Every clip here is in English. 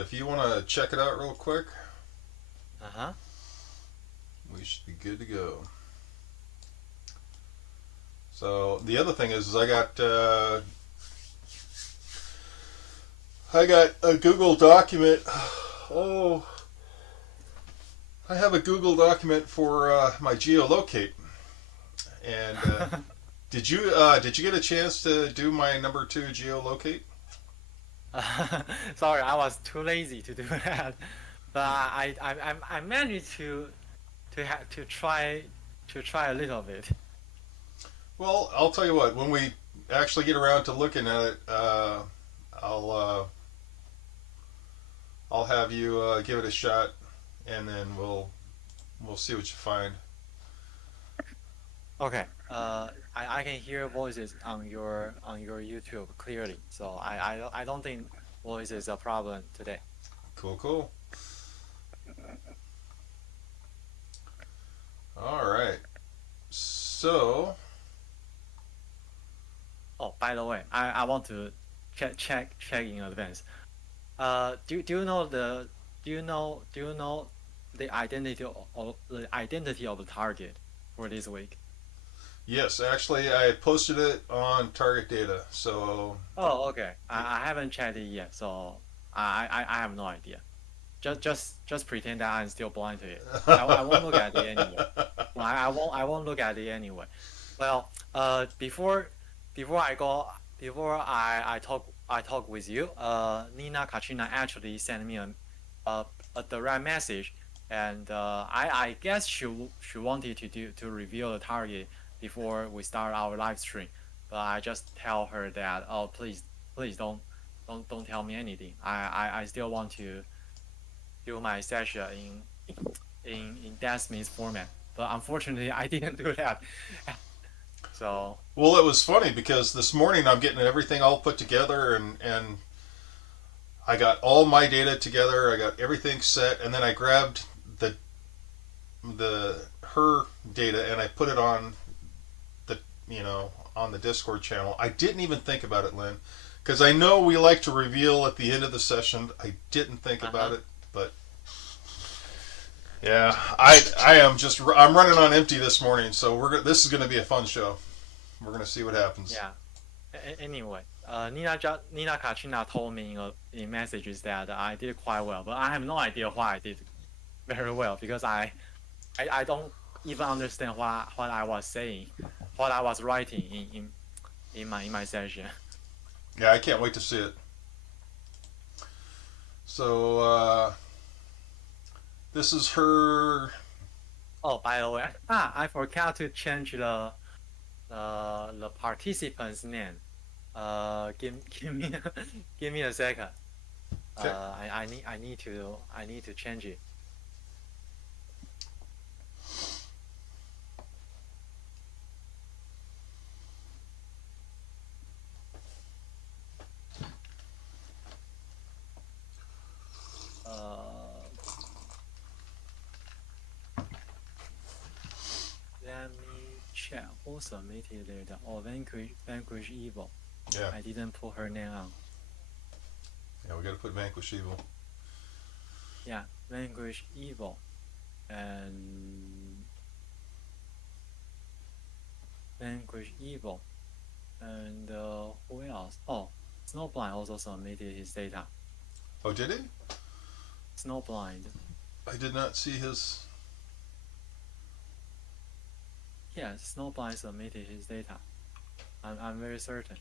If you want to check it out real quick, Uh-huh. we should be good to go. So the other thing is I got a Google document. Oh, I have a Google document for my geolocate. And did you get a chance to do my number two geolocate? Sorry, I was too lazy to do that. But I managed to try a little bit. Well, I'll tell you what. When we actually get around to looking at it, I'll uh, I'll have you give it a shot, and then we'll see what you find. Okay. I can hear voices on your YouTube clearly, so I don't think voice is a problem today. Cool, cool. All right. So, Oh, by the way, I want to check in advance. Do you know the identity of the target for this week? yes, actually, I posted it on Target Data. So, Oh, okay. I haven't checked it yet, so I have no idea. Just pretend that I'm still blind to it. I won't look at it anyway. Well, I won't look at it anyway. Well, before I go before I talk with you, Nina Katrina actually sent me a, a direct message, and I guess she wanted to reveal the target before we start our live stream, but I just tell her that, oh, please don't tell me anything. I still want to do my session in Desmond's format, but unfortunately I didn't do that. So well, it was funny because this morning I'm getting everything all put together, and I got all my data together. I got everything set, and then I grabbed the her data and I put it on the on the Discord channel. I didn't even think about it, Lynn, because I know we like to reveal at the end of the session. I didn't think about uh-huh. it, but yeah, I'm running on empty this morning, so this is going to be a fun show. We're going to see what happens. Yeah. Anyway, Nina Katrina told me in messages that I did quite well, but I have no idea why I did very well because I don't even understand what I was saying, what I was writing in my session. Yeah, I can't wait to see it. So this is her. Oh, by the way, I forgot to change the participant's name. Give me give me a second. Okay. I need to change it. Uh, Let me check who submitted it. Oh, Vanquish Evil. Yeah, I didn't put her name on. yeah, we got to put Vanquish Evil. Yeah, Vanquish Evil. And Vanquish Evil. And who else? Oh, Snowblind also submitted his data. Oh, did he? Snowblind. I did not see his. Yeah, Snowblind submitted his data. I'm very certain.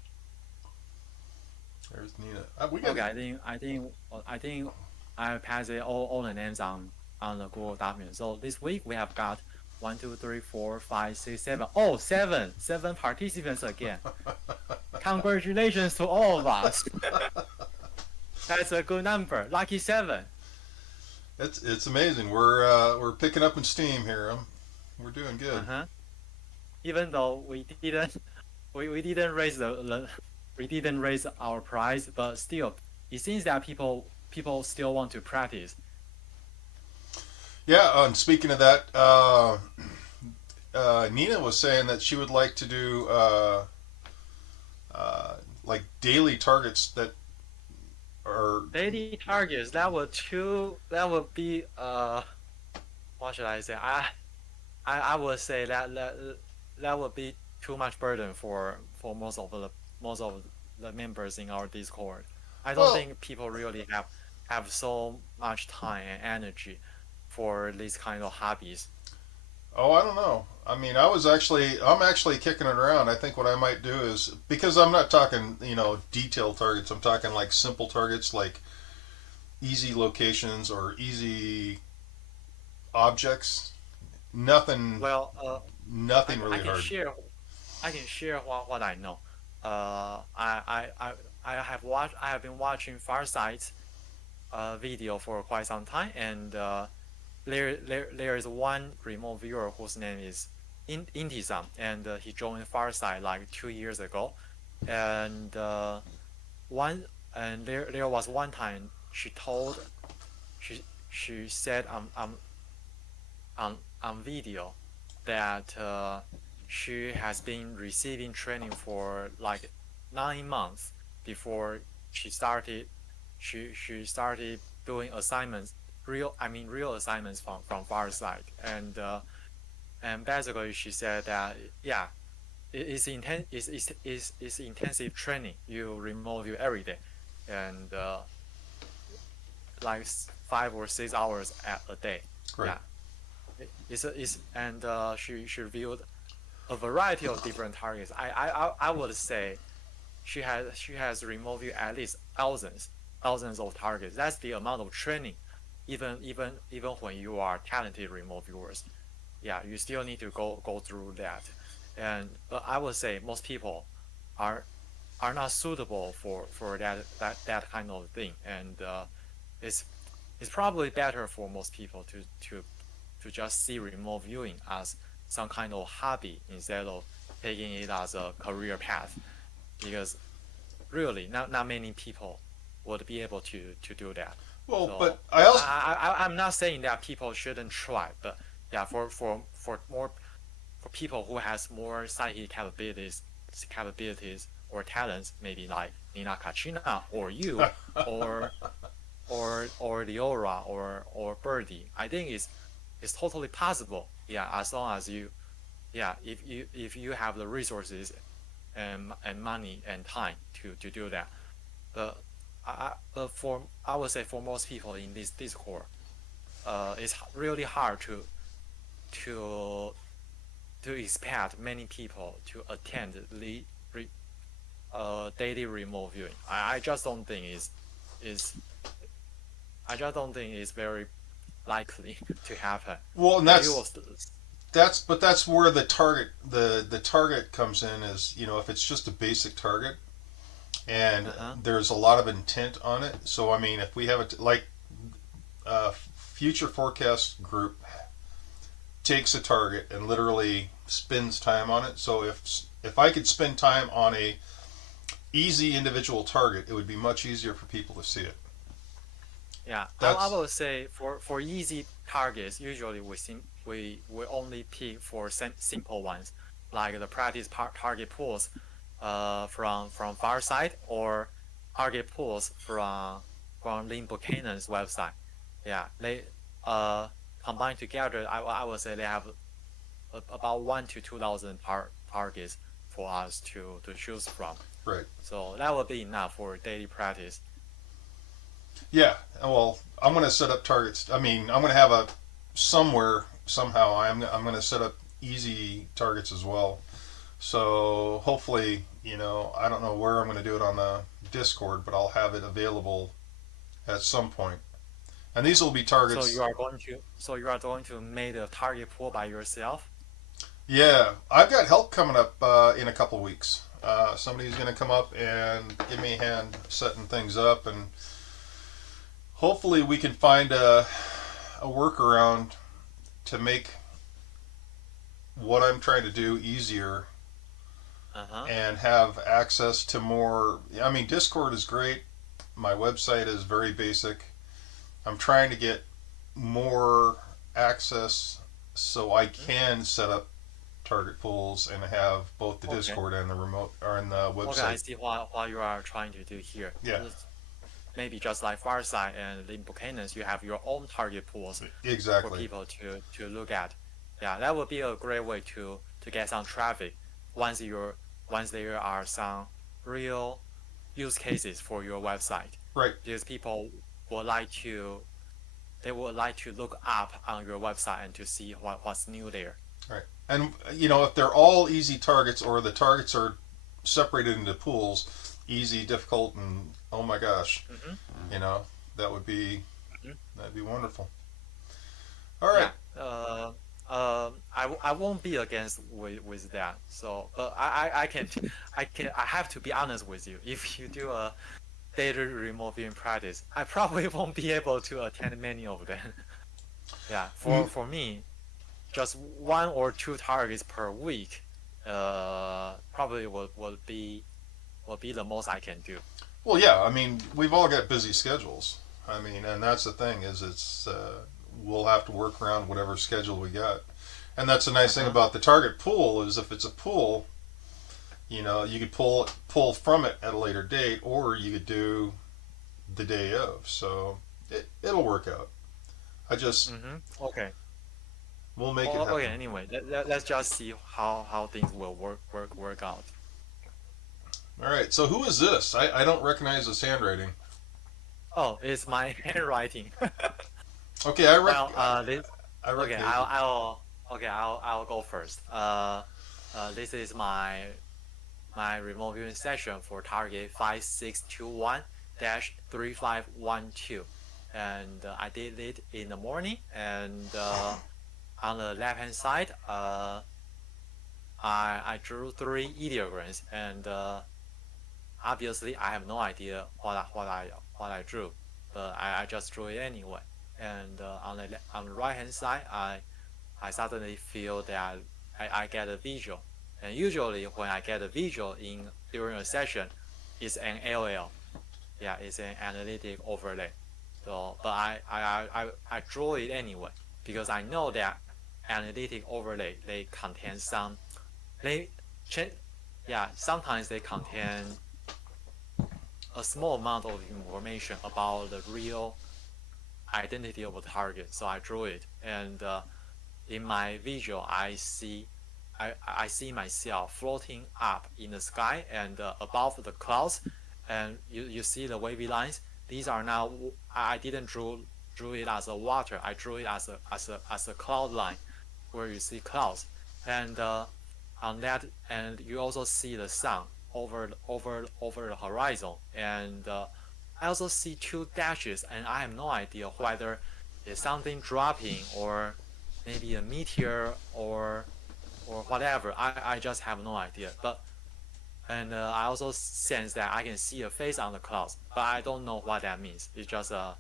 There's Nina. We got. Okay, I think I passed all the names on the Google document. So this week we have got one, two, three, four, five, six, seven. Oh, seven participants again. Congratulations to all of us. That's a good number. Lucky seven. It's amazing. We're picking up in steam here. We're doing good. Uh-huh. Even though we didn't raise we didn't raise our price, but still, it seems that people still want to practice. Yeah. And speaking of that, Nina was saying that she would like to do like daily targets that or daily targets. That would too. That would be what should I say? I would say that would be too much burden for most of the members in our Discord. I don't well, think people really have so much time and energy for these kind of hobbies. oh, I don't know. I mean, I'm actually kicking it around. I think what I might do is because I'm not talking, detailed targets. I'm talking like simple targets, like easy locations or easy objects. Nothing, Well, nothing I really can hard. share what I know. I have watched I have been watching Farsight's video for quite some time, and there is one remote viewer whose name is Intisam, and he joined Farsight like 2 years ago, and one and there was one time she said on video that she has been receiving training for like 9 months before she started she started doing assignments real assignments from Farsight, and basically she said that yeah, it's intensive training. You remote view every day, and like 5 or 6 hours a day. Right. Yeah, it's and she reviewed a variety of different targets. I would say she has remote view at least thousands of targets. That's the amount of training. Even when you are talented remote viewers, yeah, you still need to go through that. And but I would say most people are are not suitable for that kind of thing, and it's it's probably better for most people to just see remote viewing as some kind of hobby instead of taking it as a career path, because really not many people would be able to do that. Well, So but I also I'm not saying that people shouldn't try, but yeah, for people who has more psychic capabilities or talents, maybe like Nina Kachina or you or or Leora or Birdie, I think it's totally possible. Yeah, as long as you yeah, if you have the resources and money and time to do that. But I would say for most people in this Discord, it's really hard to to expect many people to attend the daily remote viewing. I just don't think is I just don't think it's very likely to happen. well, and Yeah, you will. that's where the target comes in is if it's just a basic target and Uh-huh. there's a lot of intent on it. So I mean, if we have it like future forecast group takes a target and literally spends time on it. So if I could spend time on a easy individual target, it would be much easier for people to see it. Yeah, I That's would say for easy targets, usually we only pick for simple ones, like the practice target pools, from Farsight or target pools from Lynn Buchanan's website. Yeah, they uh combined together. I would say they have about 1 to 2,000 targets for us to choose from. right. So that would be enough for daily practice. Yeah. Well, I'm going to set up targets. I mean, I'm going to have a somewhere somehow. I'm going to set up easy targets as well. So hopefully, I don't know where I'm going to do it on the Discord, but I'll have it available at some point. And these will be So targets. you are going to make the target pool by yourself. Yeah, I've got help coming up in a couple weeks. Somebody's going to come up and give me a hand setting things up, and hopefully we can find a workaround to make what I'm trying to do easier Uh-huh. and have access to more. I mean, Discord is great. My website is very basic. I'm trying to get more access so I Mhm. can set up target pools and have both the Okay. Discord and the remote or in the Okay, I website. see what you are trying to do here. Yeah. maybe just like Farsight and Lynn Buchanan's, you have your own target pools for Exactly. people to look at. Yeah, that would be a great way to get some traffic once there are some real use cases for your website. Right. Because people would like to they would like to look up on your website and to see what's new there. Right. And if they're all easy targets, or the targets are separated into pools, easy, difficult, and oh my gosh, Mm-hmm. you know, that would be Mm-hmm. that'd be wonderful. All right. Yeah. I won't be against with that. So, but I have to be honest with you. If you do a data removing practice, I probably won't be able to attend many of them. Yeah. Mm, For me, just one or two targets per week, probably will be the most I can do. well, yeah. I mean, we've all got busy schedules. I mean, and that's the thing is we'll have to work around whatever schedule we got. And that's the nice thing Uh-huh. about the target pool is if it's a pool, you could pull from it at a later date, or you could do the day of. So it'll work out. I just Mm-hmm. Okay. we'll make it Oh, okay. happen. Anyway, let's just see how things will work out. All right. So who is this? I don't recognize this handwriting. Oh, it's my handwriting. Okay, Well, this I okay. recognize it. I'll go first. This is my remote viewing session for target 5621-3512, and I did it in the morning. And on the left hand side, I drew three ideograms, and obviously I have no idea what I drew, but I just drew it anyway. And on the right hand side, I suddenly feel that I get a visual. And usually when I get a visual in during a session, it's an LL. Yeah, it's an analytic overlay. So, but I draw it anyway because I know that analytic overlay they contain some they yeah, sometimes they contain a small amount of information about the real identity of a target. So I drew it, and in my visual, I see myself floating up in the sky and above the clouds, and you see the wavy lines. These are now I didn't drew it as a water. I drew it as a cloud line, where you see clouds, and on that, and you also see the sun over the horizon, and I also see two dashes, and I have no idea whether it's something dropping or maybe a meteor or whatever. I just have no idea. But and I also sense that I can see a face on the clouds, but I don't know what that means. It's just a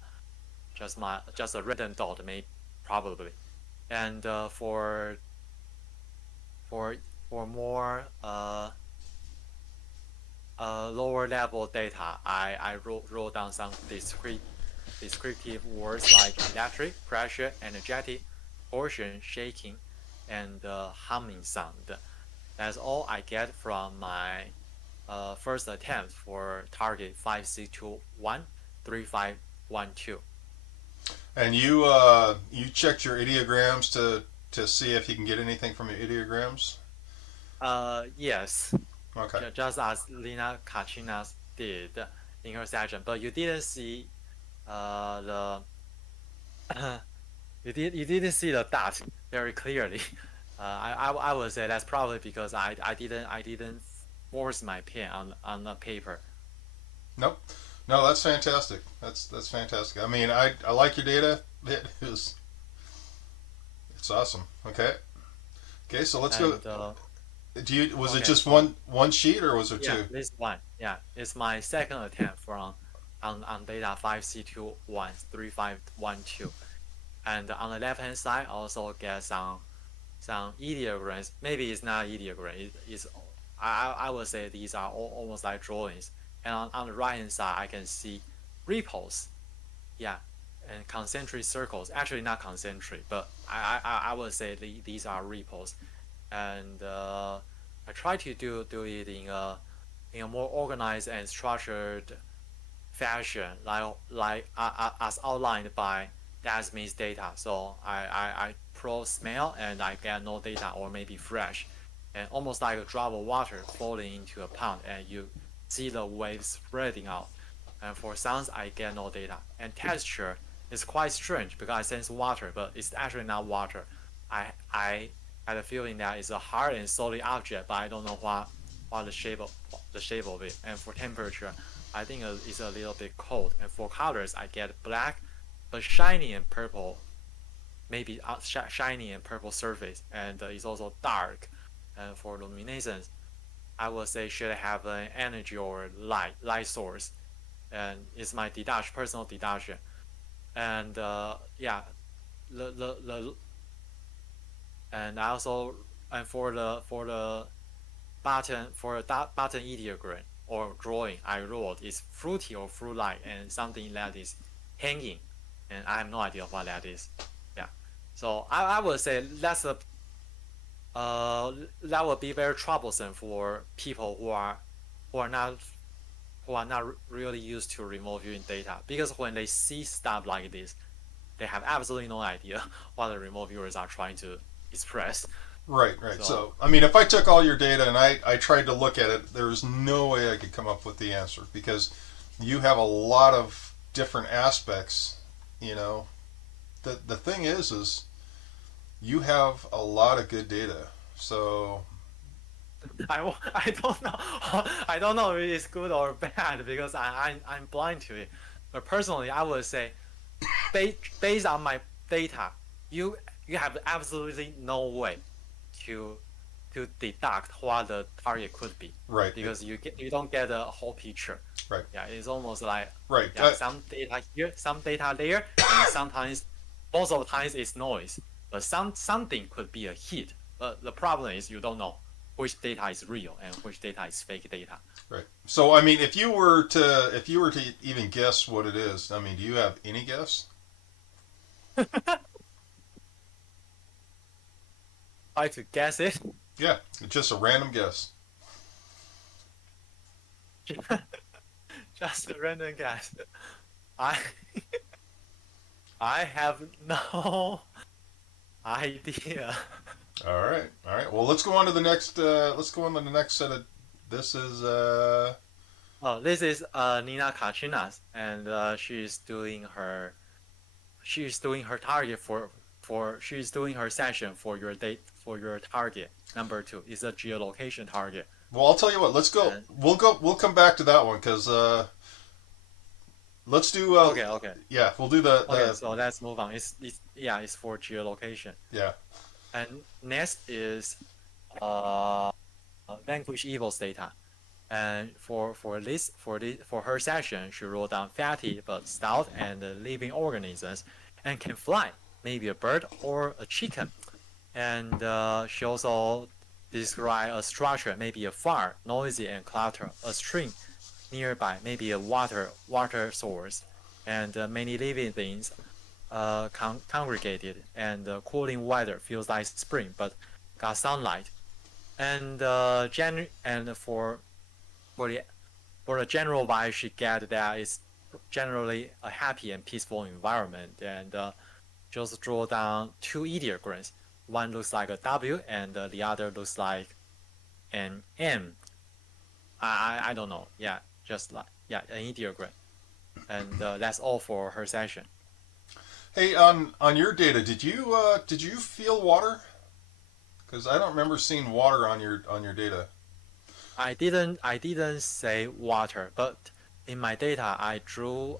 random dot, maybe probably. And for for more lower level data, I wrote down some descriptive words like electric, pressure, energetic, torsion, shaking, and humming sound. That's all I get from my first attempt for target 5621-3512. And you checked your ideograms to see if you can get anything from your ideograms. Yes, Okay. just as Lina Kachinas did in her session, but you didn't see the you didn't see the dot very clearly. I would say that's probably because I didn't force my pen on the paper. Nope. No, that's fantastic. That's fantastic. I mean, I like your data. It's awesome. Okay. Okay. So let's go. And Was it okay, just so one sheet, or was there yeah, two? this one, yeah, it's my second attempt from on data 5C21-3512. And on the left hand side, I also get some ideograms. Maybe it's not ideogram. It's I would say these are almost like drawings. And on the right hand side, I can see ripples. Yeah, and concentric circles. Actually, not concentric, but I would say these are ripples. And I try to do it in a more organized and structured fashion, as outlined by Dasmi's data. So I pro smell and I get no data, or maybe fresh, and almost like a drop of water falling into a pond, and you see the waves spreading out. And for sounds, I get no data. And texture is quite strange because I sense water, but it's actually not water. I had a feeling that it's a hard and solid object, but I don't know what the shape of it. And for temperature, I think it's a little bit cold. And for colors, I get black, but shiny and purple, maybe shiny and purple surface, and it's also dark. And for luminescence, I would say should have an energy or light source, and it's my personal deduction. And yeah, the and I also and for the button ideogram or drawing I wrote is fruity or fruit like, and something that is hanging, and I have no idea what that is. Yeah, so I would say that would be very troublesome for people who are not really used to remote viewing data, because when they see stuff like this, they have absolutely no idea what the remote viewers are trying to express. Right, right. So, I mean, if I took all your data and I tried to look at it, there's no way I could come up with the answer because you have a lot of different aspects. You know, the thing is you have a lot of good data. So, I don't know. I don't know if it's good or bad because I'm blind to it. But personally, I would say, based on my data, you you have absolutely no way to deduct what the target could be. right, Because you don't get a whole picture. right, Yeah, it's almost like, right. yeah, some data here, some data there, and sometimes most of the times it's noise. But something could be a hit. But the problem is you don't know which data is real and which data is fake data. Right. So, I mean, if you were to even guess what it is, I mean, do you have any guess? Try to guess it. Yeah, it's just a random guess. Just a random guess. I I have no idea. All right, all right. Well, let's go on to the next. Let's go on to the next set of. This is. Oh, this is Nina Kachinas, and she's doing her target for she's doing her session for your date for your target number 2. It's a geolocation target. Well, I'll tell you what. Let's go. And, We'll go. We'll come back to that one because. Let's do. okay. Yeah, we'll do the. Okay, so let's move on. It's for geolocation. Yeah. And next is uh vanquish evils data. And for her session, she wrote down fatty but stout and living organisms and can fly, maybe a bird or a chicken. And she also described a structure, maybe a fire, noisy and clutter, a stream nearby, maybe a water source, and many living things congregated, and cooling weather feels like spring, but got sunlight. And and for the general vibe she get that it's generally a happy and peaceful environment. And just draw down 2 ideograms. One looks like a W, and the other looks like an M. I don't know. Yeah, just like an ideogram. And that's all for her session. Hey, on your data, did you feel water? Because I don't remember seeing water on your data. I didn't say water, but in my data I drew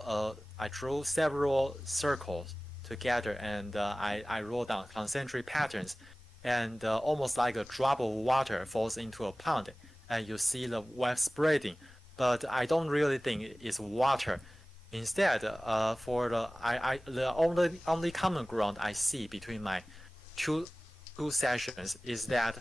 several circles together, and I wrote down concentric patterns, and almost like a drop of water falls into a pond, and you see the web spreading. But I don't really think it's water. Instead, the only common ground I see between my two two sessions is that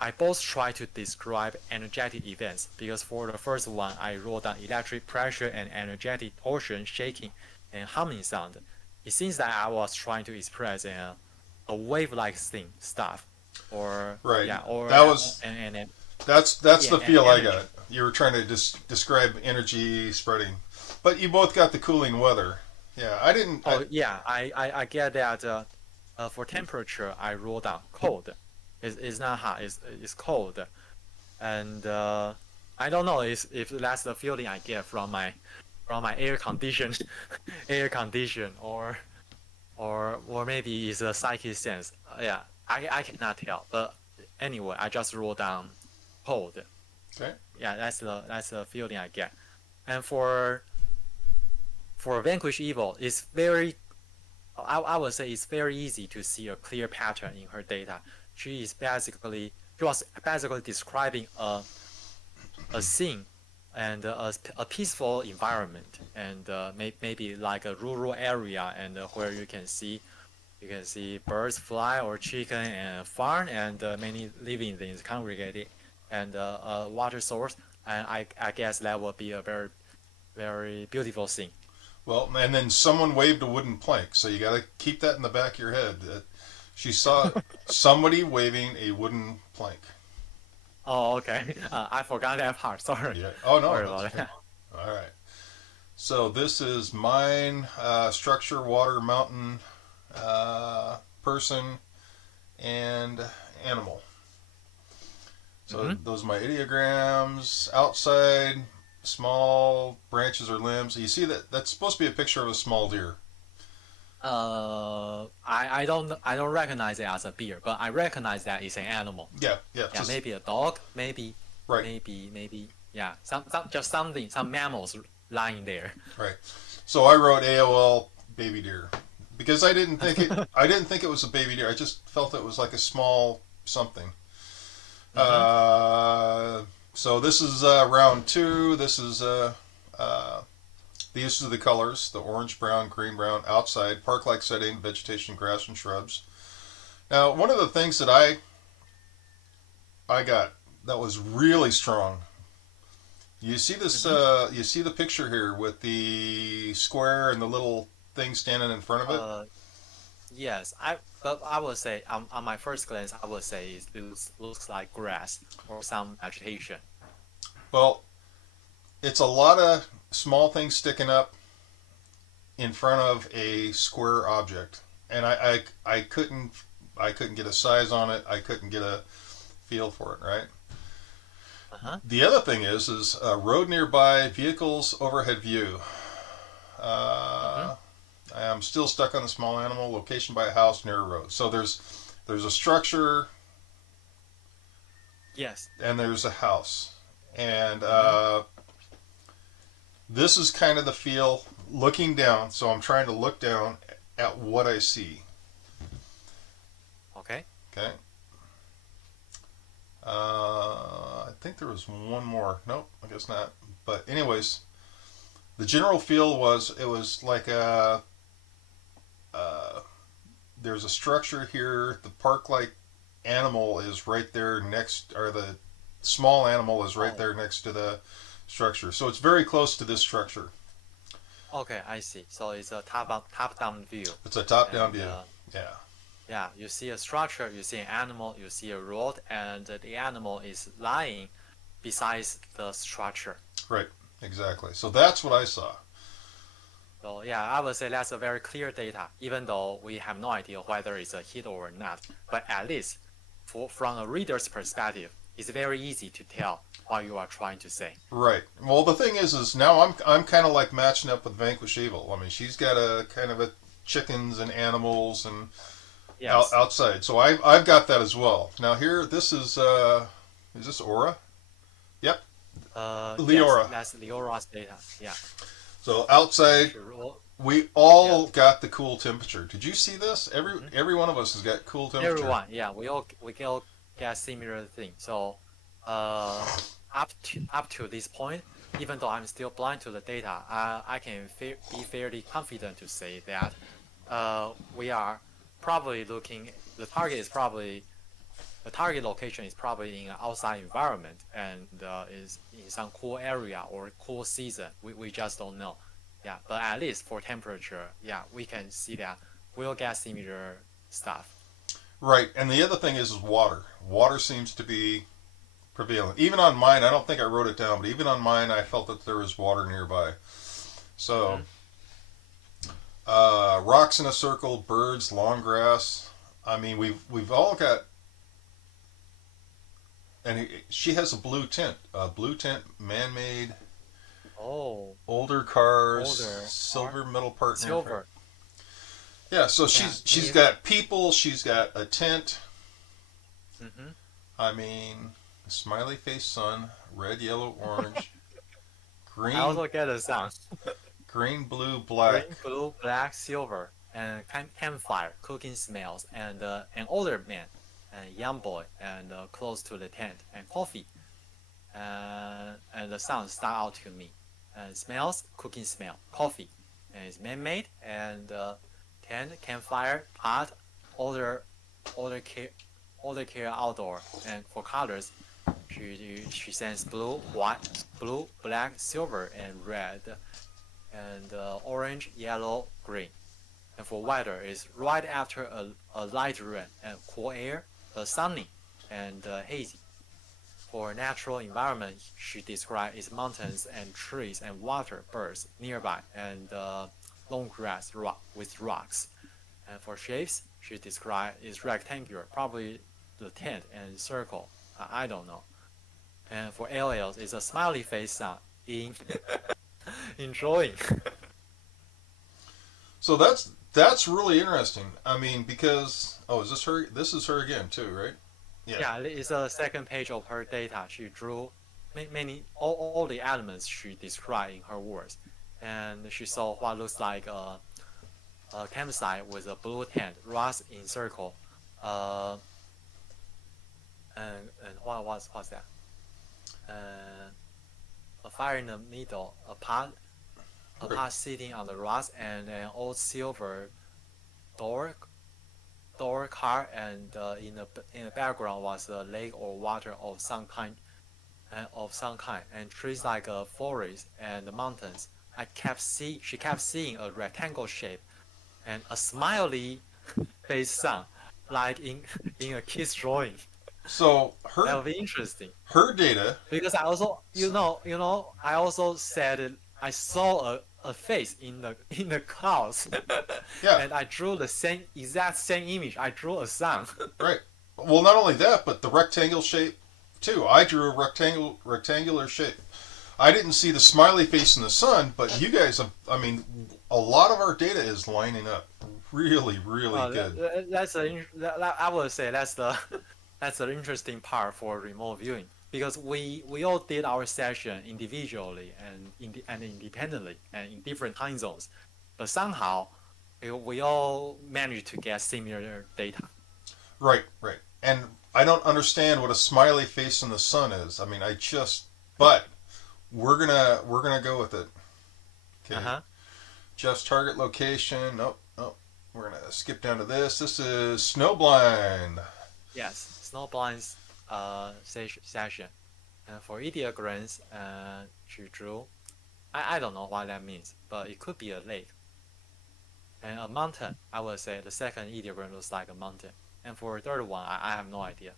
I both try to describe energetic events, because for the first one I wrote down electric pressure and energetic torsion, shaking, and humming sound. It seems that I was trying to express a wave-like stuff, or Right. yeah, or That was and that's yeah, the feel I energy. got. you were trying to describe energy spreading, but you both got the cooling weather. Yeah, I didn't. Oh yeah, I get that. For temperature, I wrote down cold. It's not hot. It's cold, and I don't know if that's the feeling I get from my air condition, air condition, or maybe it's a psychic sense. Yeah, I cannot tell. But anyway, I just wrote down cold. Okay. Yeah, that's the feeling I get. And for Vanquish Evil, it's very I would say it's very easy to see a clear pattern in her data. She was basically describing a scene and a peaceful environment and maybe like a rural area and where you can see birds fly or chicken and farm and many living things congregated and a water source, and I guess that would be a very very beautiful scene. Well, and then someone waved a wooden plank, so you got to keep that in the back of your head. That she saw somebody waving a wooden plank. Oh, okay. I forgot that part. Sorry. Yeah. Oh no. Sorry That's about okay. that. All right. So this is mine, structure, water, mountain, person, and animal. So those are my ideograms. Outside, small branches or limbs. You see that that's supposed to be a picture of a small deer. I don't recognize it as a bear, but I recognize that it's an animal. Yeah, yeah. Yeah, Just, maybe a dog, right, maybe yeah, just something, some mammals lying there. right. So I wrote AOL baby deer because I didn't think it was a baby deer. I just felt it was like a small something. So this is round two. This is these are the colors: the orange, brown, green, brown. Outside, park-like setting, vegetation, grass, and shrubs. Now, one of the things that I got that was really strong. You see this? You see the picture here with the square and the little thing standing in front of it. Yes, but I would say on my first glance, I would say it looks like grass or some vegetation. Well, it's a lot of small things sticking up in front of a square object, and I couldn't get a size on it. I couldn't get a feel for it. Right. The other thing is road nearby, vehicles overhead view. I'm still stuck on the small animal. Location by a house near a road. So there's a structure. Yes. And there's a house, and this is kind of the feel looking down. So I'm trying to look down at what I see. Okay. Okay. I think there was one more. Nope, I guess not. But anyways, the general feel was it was like there's a structure here. The park-like animal is right there next, or the small animal is right there next to the structure. So it's very close to this structure. Okay, I see. So it's a top-down view. It's a top-down view. Yeah. Yeah, you see a structure, you see an animal, you see a road, and the animal is lying besides the structure. Right, exactly. So that's what I saw. So yeah, I would say that's a very clear data, even though we have no idea whether it's a hit or not. But at least from a reader's perspective, it's very easy to tell what you are trying to say. Right. Well, the thing is now I'm kind of like matching up with Vanquish Evil. I mean, she's got a kind of a chickens and animals and outside. So I've got that as well. Now here, this is this Aura? Yep. Leora. Yes, that's Leora's data. Yeah. So outside, we all got the cool temperature. Did you see this? Every one of us has got cool temperature. Everyone, yeah, we all get similar thing. So up to this point, even though I'm still blind to the data, I can be fairly confident to say that we are probably looking. The target location is probably in an outside environment and is in some cool area or cool season. We just don't know. Yeah, but at least for temperature, yeah, we can see that we'll get similar stuff. Right, and the other thing is water. Water seems to be prevalent. Even on mine, I don't think I wrote it down, but even on mine, I felt that there was water nearby. So, Mm-hmm. rocks in a circle, birds, long grass. I mean, we've all got. And she has a blue tint, man-made, Oh, older cars, older car, silver metal partner. silver. Yeah, so Yeah, she's got people, she's got a tent. mm-hmm. I mean, smiley face sun, red, yellow, orange, I green, also get a sound. green, blue, black. Green, blue, black, silver, and campfire, cooking smells, and an older man, and young boy, and close to the tent, and coffee. And the sound start out to me. Smells, cooking smell, coffee, and it's man-made, and tent, campfire, pot, older, older care, older care outdoor, and for colors, she sends blue, black, silver, and red, and orange, yellow, green. And for weather, is right after a light rain and cool air, sunny and hazy. For natural environment, she described its mountains and trees and water, birds nearby, and long grass with rocks. And for shapes, she described is rectangular, probably the tent and circle. I don't know. And for aliens, it's a smiley face sound in enjoying. So that's really interesting. I mean, because is this her? This is her again too, right? Yeah. Yeah, it's a second page of her data. She drew many all the elements she described in her words, and she saw what looks like a campsite with a blue tent, rocks in circle, uh, and what's that? Uh, a fire in the middle, a pot sitting on the rocks, and an old silver door car, and in the background was a lake or water of some kind, and trees like a forest and the mountains. She kept seeing a rectangle shape and a smiley face sound, like in a kid's drawing. So That would be interesting her data. because I also I also said I saw a face in the clouds. Yeah. And I drew the exact same image. I drew a sun. Right. Well, not only that, but the rectangle shape too. I drew a rectangular shape. I didn't see the smiley face in the sun, but you guys have. I mean, a lot of our data is lining up really, really good. I would say that's the that's the interesting part for remote viewing because we all did our session individually and independently and in different time zones, but somehow we all managed to get similar data. Right, right. And I don't understand what a smiley face in the sun is. I mean, but we're gonna go with it. Okay. Uh-huh. Just target location. Nope, nope. We're gonna skip down to this. This is snowblind. Yes, snowblinds session. And for ideograms, she drew. I don't know what that means, but it could be a lake. And a mountain, I would say the second ideogram looks like a mountain. And for the third one, I have no idea.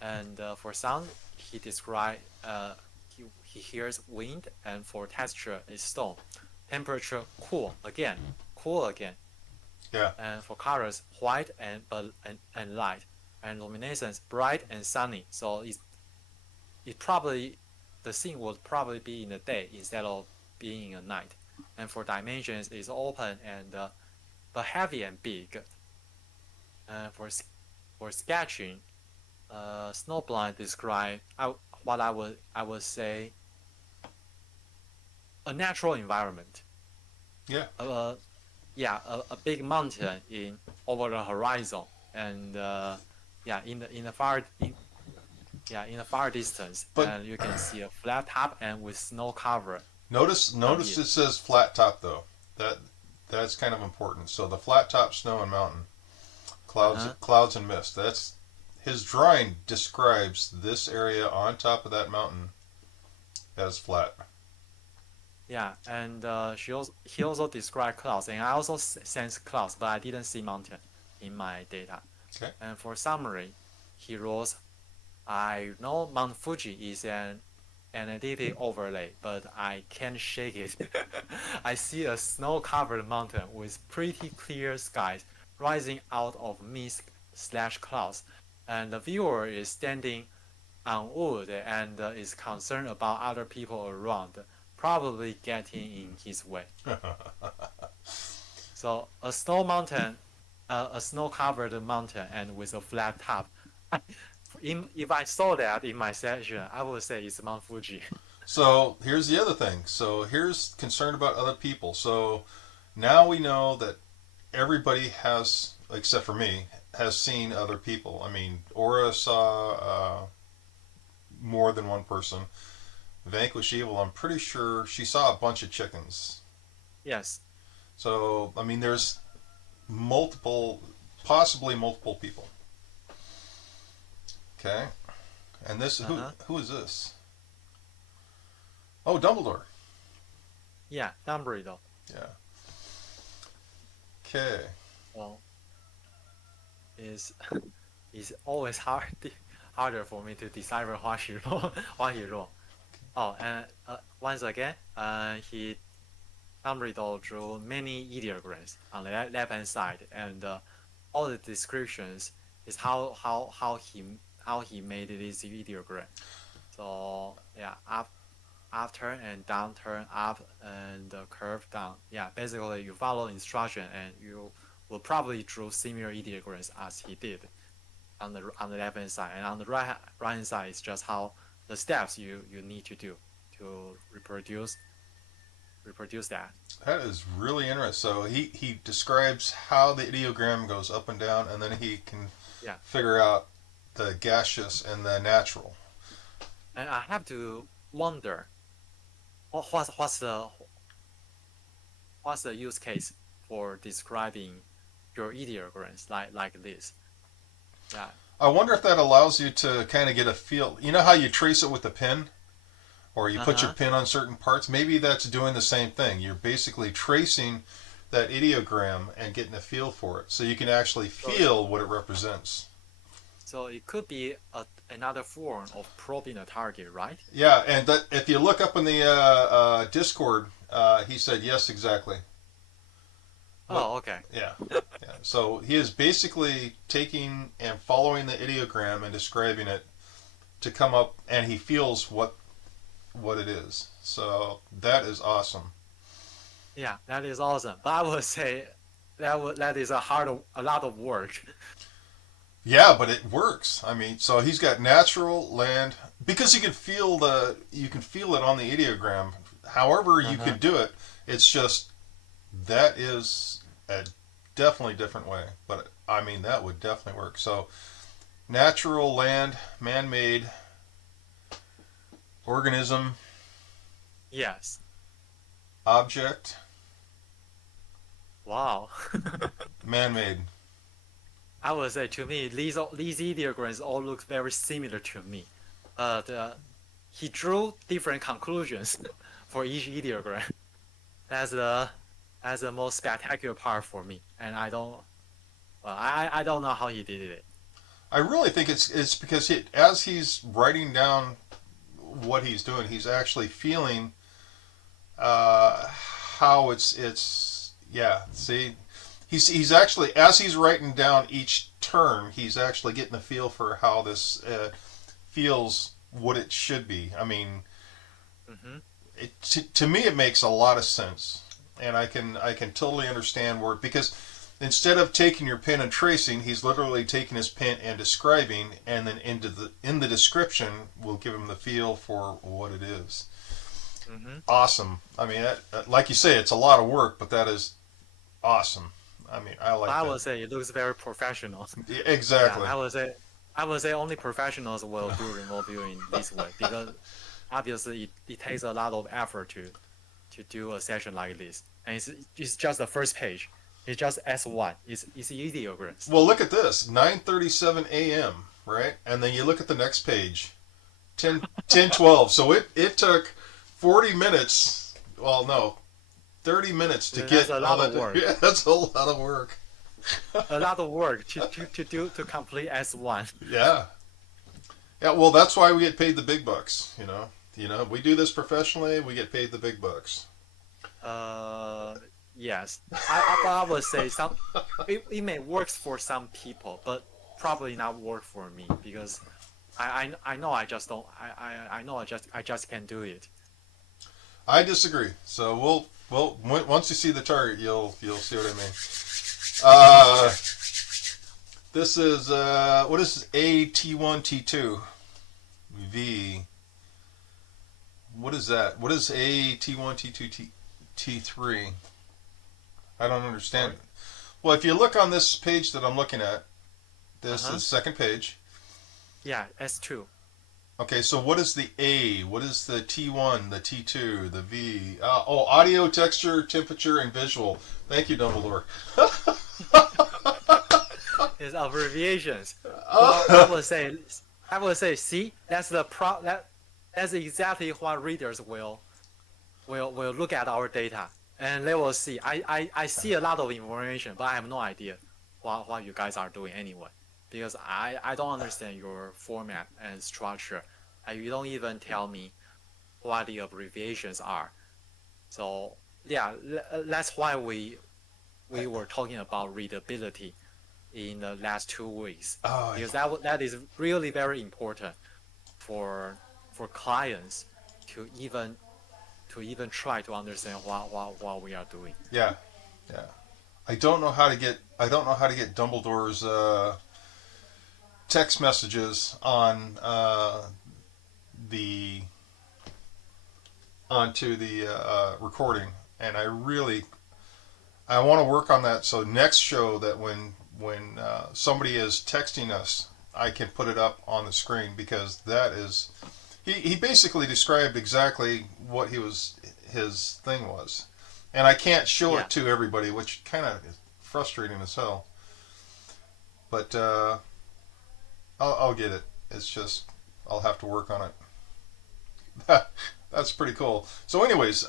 And for sound, he described he hears wind, and for texture is stone. Temperature cool again. Yeah. And for colors, white and light. And luminescence, bright and sunny. So it probably the scene would probably be in the day instead of being in the night. And for dimensions, it's open and but heavy and big. And for sketching, snowblind describe what I would say a natural environment. Yeah. A big mountain in over the horizon, and in the far distance, But and you can see a flat top and with snow cover. notice it says flat top though. That's kind of important. So the flat top, snow and mountain, clouds and mist. That's his drawing describes this area on top of that mountain as flat. Yeah, and he also described clouds, and I also sense clouds, but I didn't see mountain in my data. Okay. And for summary, he wrote I know Mount Fuji is an analytic overlay, but I can't shake it. I see a snow-covered mountain with pretty clear skies rising out of mist/clouds, and the viewer is standing on wood and is concerned about other people around, probably getting in his way. So a snow-covered mountain and with a flat top. If I saw that in my session, I would say it's Mount Fuji. So here's the other thing. So here's concern about other people. So now we know that everybody has, except for me, has seen other people. I mean, Aura saw more than one person. Vanquish Evil, I'm pretty sure she saw a bunch of chickens. Yes. So, I mean, there's multiple, possibly multiple people. Okay. And this, who is this? Oh, Dumbledore. Yeah, Dumbledore. Yeah. Okay. Well, it's always harder for me to decipher what he wrote. Oh, and once again, Dumbledore drew many ideograms on the left-hand side, and all the descriptions is how he made this ideogram. So yeah, up turn and down turn, up and curve down. Yeah, basically you follow instruction and you will probably draw similar ideograms as he did on the left hand side, and on the right hand side is just how the steps you need to do to reproduce that. That is really interesting. So he describes how the ideogram goes up and down, and then he can figure out the gaseous and the natural. And I have to wonder, what's the use case for describing your ideograms like this? Yeah. I wonder if that allows you to kind of get a feel. You know how you trace it with a pen? Or you put your pin on certain parts? Maybe that's doing the same thing. You're basically tracing that ideogram and getting a feel for it. So you can actually feel what it represents. So it could be another form of probing a target, right? Yeah, and that, if you look up in the Discord, he said yes, exactly. Oh, okay. Yeah. So he is basically taking and following the ideogram and describing it to come up, and he feels what it is. So that is awesome. Yeah, that is awesome. But I would say that is a lot of work. Yeah, but it works. I mean, so he's got natural, land, because you can feel it on the ideogram. However you could do it, it's just that is a definitely different way. But I mean, that would definitely work. So natural, land, man-made, organism. Yes. Object. Wow. Man-made. I would say, to me, these ideograms all look very similar to me. He drew different conclusions for each ideogram. That's the most spectacular part for me, and I don't know how he did it. I really think it's because as he's writing down what he's doing, he's actually feeling how it's yeah. See, he's actually, as he's writing down each term, he's actually getting a feel for how this feels, what it should be. I mean, to me, it makes a lot of sense, and I can totally understand where, because instead of taking your pen and tracing, he's literally taking his pen and describing, and then in the description will give him the feel for what it is. Awesome. I mean, like you say, it's a lot of work, but that is awesome. I mean, I like that. I would say it looks very professional. Yeah, exactly. Yeah, I would say only professionals will do remote viewing this way, because obviously it takes a lot of effort to do a session like this, and it's just the first page. It's just S1. It's ideograms. Well, look at this. 9:37 a.m., right? And then you look at the next page. 10:12. So it took 40 minutes. Well, no. 30 minutes to get a lot of work. Yeah, that's a lot of work. A lot of work to complete S1. Yeah. Yeah, well, that's why we get paid the big bucks. We do this professionally. We get paid the big bucks. Uh, yes. But I would say it may work for some people, but probably not work for me because I know I just don't I know I just can't do it. I disagree. So once you see the target, you'll see what I mean. Uh, this is what is A T1 T2 V? What is that? What is A T1 T2 T3? I don't understand. Sorry? Well, if you look on this page that I'm looking at, this Uh-huh. is second page. Yeah, S2. Okay, so what is the A? What is the T1, the T2, the V? Audio, texture, temperature, and visual. Thank you, Dumbledore. It's abbreviations. Well, Oh. I would say, see, that's exactly what readers will look at our data and they will see. I see a lot of information, but I have no idea what you guys are doing anyway, because I don't understand your format and structure. You don't even tell me what the abbreviations are. So yeah, that's why we were talking about readability in the last 2 weeks, Oh, because that is really very important for clients to even try to understand what we are doing. yeah, yeah. I don't know how to get Dumbledore's text messages the onto the recording, and I want to work on that. So next show, that when somebody is texting us, I can put it up on the screen, because that is he basically described exactly what his thing was, and I can't show Yeah. it to everybody, which kind of is frustrating as hell. But I'll get it. It's just I'll have to work on it. That's pretty cool. So, anyways,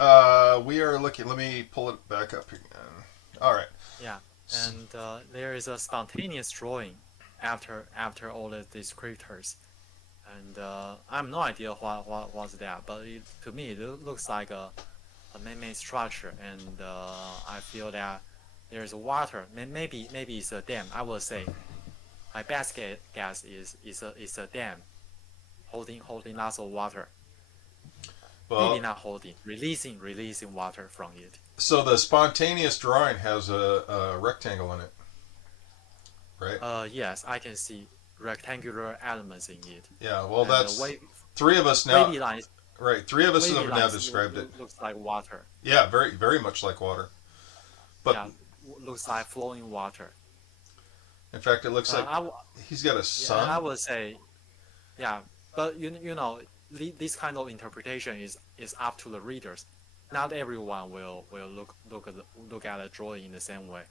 we are looking. Let me pull it back up again. All right. Yeah, and there is a spontaneous drawing after all the descriptors, and I have no idea what was that, but to me it looks like a man-made structure, and I feel that there's water. Maybe it's a dam. I will say my best guess is a dam holding lots of water. Maybe Well, not holding, releasing water from it. so the spontaneous drawing has a rectangle in it, right? Yes, I can see rectangular elements in it, Yeah. Well, and the that's three of us now. wavy lines Right. Three of us wavy have now lines described it. looks like water. Yeah. Very, very much like water. But Yeah, looks like flowing water. in fact, it looks like I he's got a yeah, and I sun. would say yeah, but you know this kind of interpretation is up to the readers. Not everyone will look at a drawing in the same way.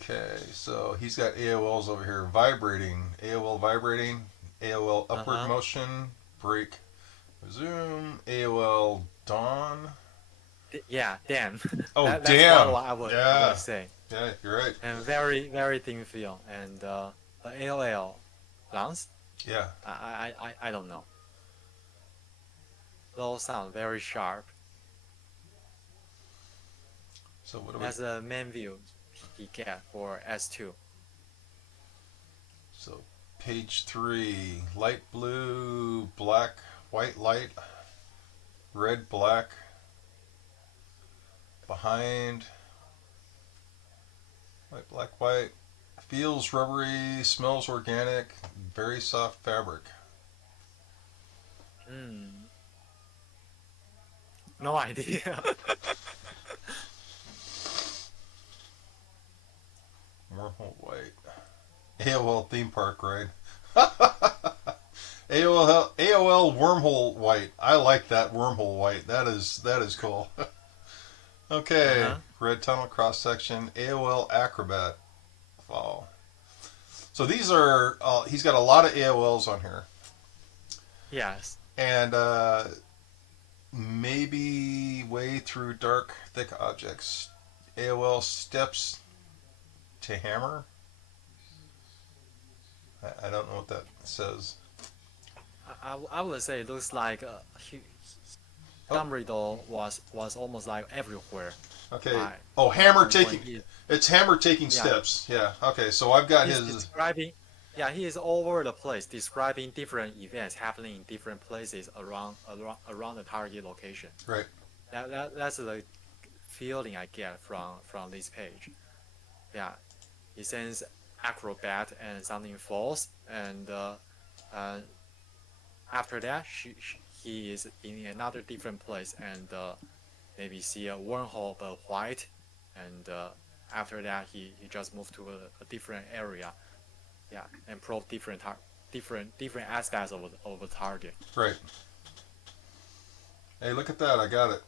Okay, so he's got AOLs over here vibrating, AOL vibrating, AOL Uh upward huh. motion, break, resume, AOL dawn. Yeah, damn. Oh, That's what damn! I Yeah, would say. yeah, you're right. And very thin film and AOL lens. Yeah. I don't know. Those sound very sharp. So what do we? That's the main view he get for S2. So page 3, light blue, black, white light, red, black, behind, white, black, white. Feels rubbery, smells organic, very soft fabric. Hmm. No idea. Wormhole white. AOL theme park ride. AOL wormhole white. I like that wormhole white. That is cool. Okay, Uh-huh. red tunnel cross section. AOL acrobat. Wow. So these are. He's got a lot of AOLs on here, Yes. and maybe way through dark thick objects. AOL steps to hammer. I don't know what that says. I would say it looks like Oh, Dumbledore was almost like everywhere. okay. Like Oh, hammer when taking. It's hammer taking yeah, steps. Yeah. Okay. So I've got he's his. describing. Yeah, he is all over the place, describing different events happening in different places around the target location. Right. That's the feeling I get from this page. Yeah, he sends acrobat and something falls, and uh, after that, he is in another different place and maybe see a wormhole but white, and after that he just moved to a different area, yeah, and probe different aspects of the target. Right. Hey, look at that! I got it.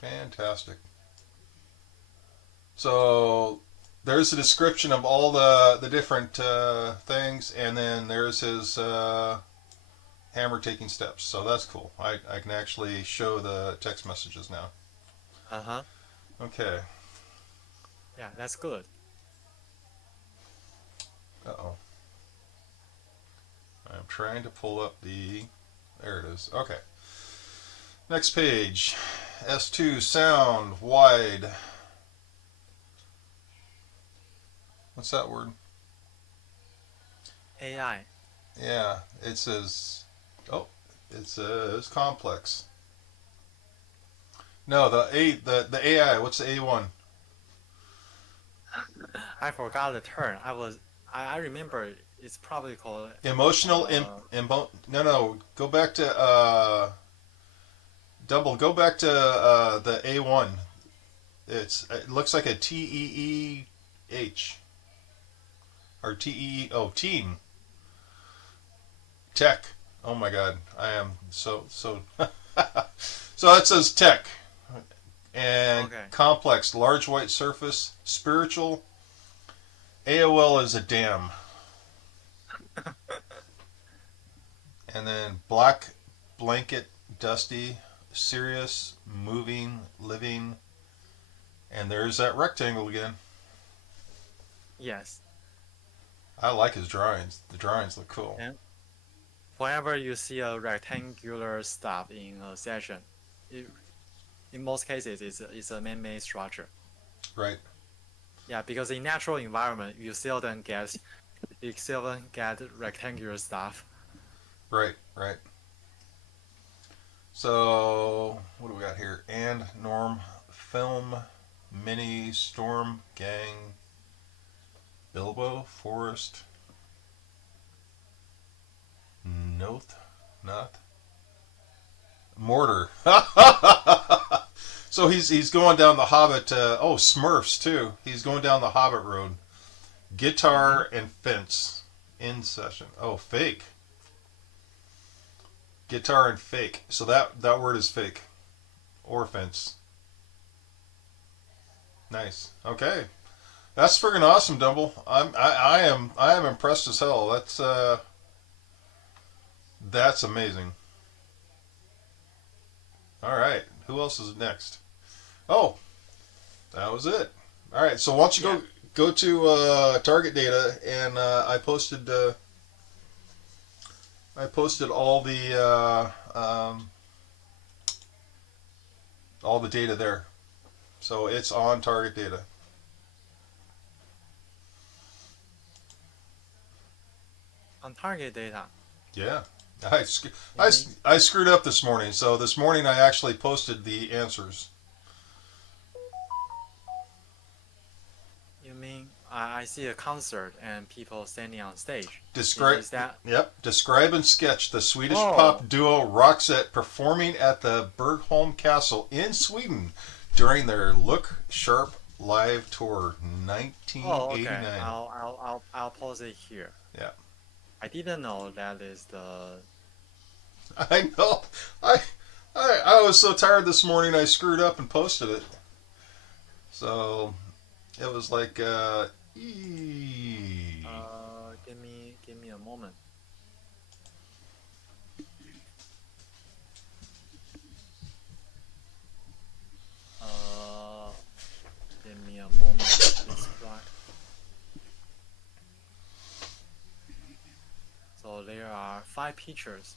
Fantastic. So there's a description of all the different things, and then there's his hammer taking steps. So that's cool. I can actually show the text messages now. Uh-huh. Okay. Yeah, that's good. Uh oh. I'm trying to pull up the. There it is. Okay. Next page. S2 sound wide. What's that word? AI. Yeah, it says. Oh, it says complex. No, the AI. What's the A1? I forgot the term. I remember it's probably called Emotional. uh No. Go back to double. Go back to the A1. It looks like a TEEH or TEE. Oh, teen tech. Oh my God, I am so. So that says tech and okay. complex, large white surface, spiritual. AOL is a dam, and then black blanket, dusty, serious, moving, living, and there's that rectangle again. Yes. I like his drawings. The drawings look cool. And whenever you see a rectangular stuff in a session, it, in most cases it's a man-made structure. Right. Yeah, because in natural environment you seldom get rectangular stuff. Right. Right. So what do we got here? And Norm, film, mini, storm, gang, Bilbo, forest, Noth, not mortar. So he's going down the Hobbit. Smurfs too. He's going down the Hobbit road. Guitar and fence in session. Oh, fake. Guitar and fake. So that word is fake or fence. Nice. Okay, that's friggin' awesome, Dumble. I am impressed as hell. That's amazing. All right, who else is next? Oh, that was it. All right, so why don't you Yeah. go to target data, and I posted all the data there, so it's on target data. On target data. Yeah, You mean I screwed up this morning, so this morning I actually posted the answers. you mean I see a concert and people standing on stage. Describe. Is that Yep. Describe and sketch the Swedish oh pop duo Roxette performing at the Bergholm Castle in Sweden during their Look Sharp live tour, okay. 1989. I'll pause it here. Yeah, I didn't know that is the I know. I, I was so tired this morning. I screwed up and posted it. So it was like, give me a moment. Uh Give me a moment to describe. So there are 5 pictures.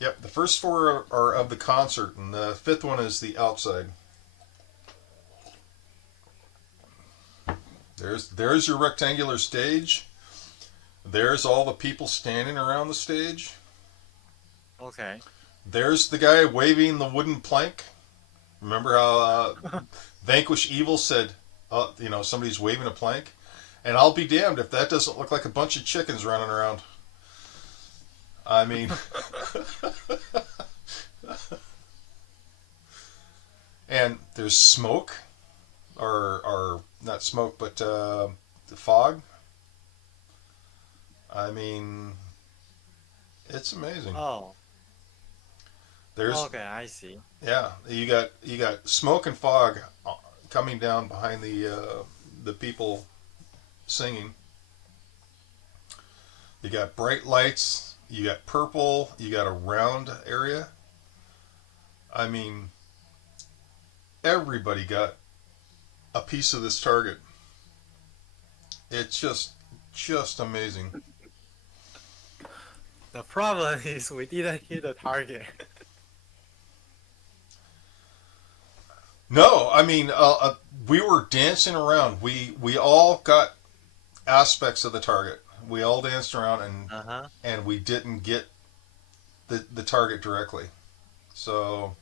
Yep, the first 4 are of the concert, and the 5th one is the outside. There's your rectangular stage. There's all the people standing around the stage. Okay. There's the guy waving the wooden plank. Remember how Vanquish Evil said, somebody's waving a plank? And I'll be damned if that doesn't look like a bunch of chickens running around. I mean, and there's smoke, or not smoke, but the fog. I mean, it's amazing. Oh. There's Okay, I see. Yeah, you got smoke and fog coming down behind the people singing. You got bright lights. You got purple. You got a round area. I mean, everybody got a piece of this target. It's just amazing. The problem is we didn't hit the target. No, I mean, we were dancing around. We all got aspects of the target. We all danced around, and we didn't get the target directly. So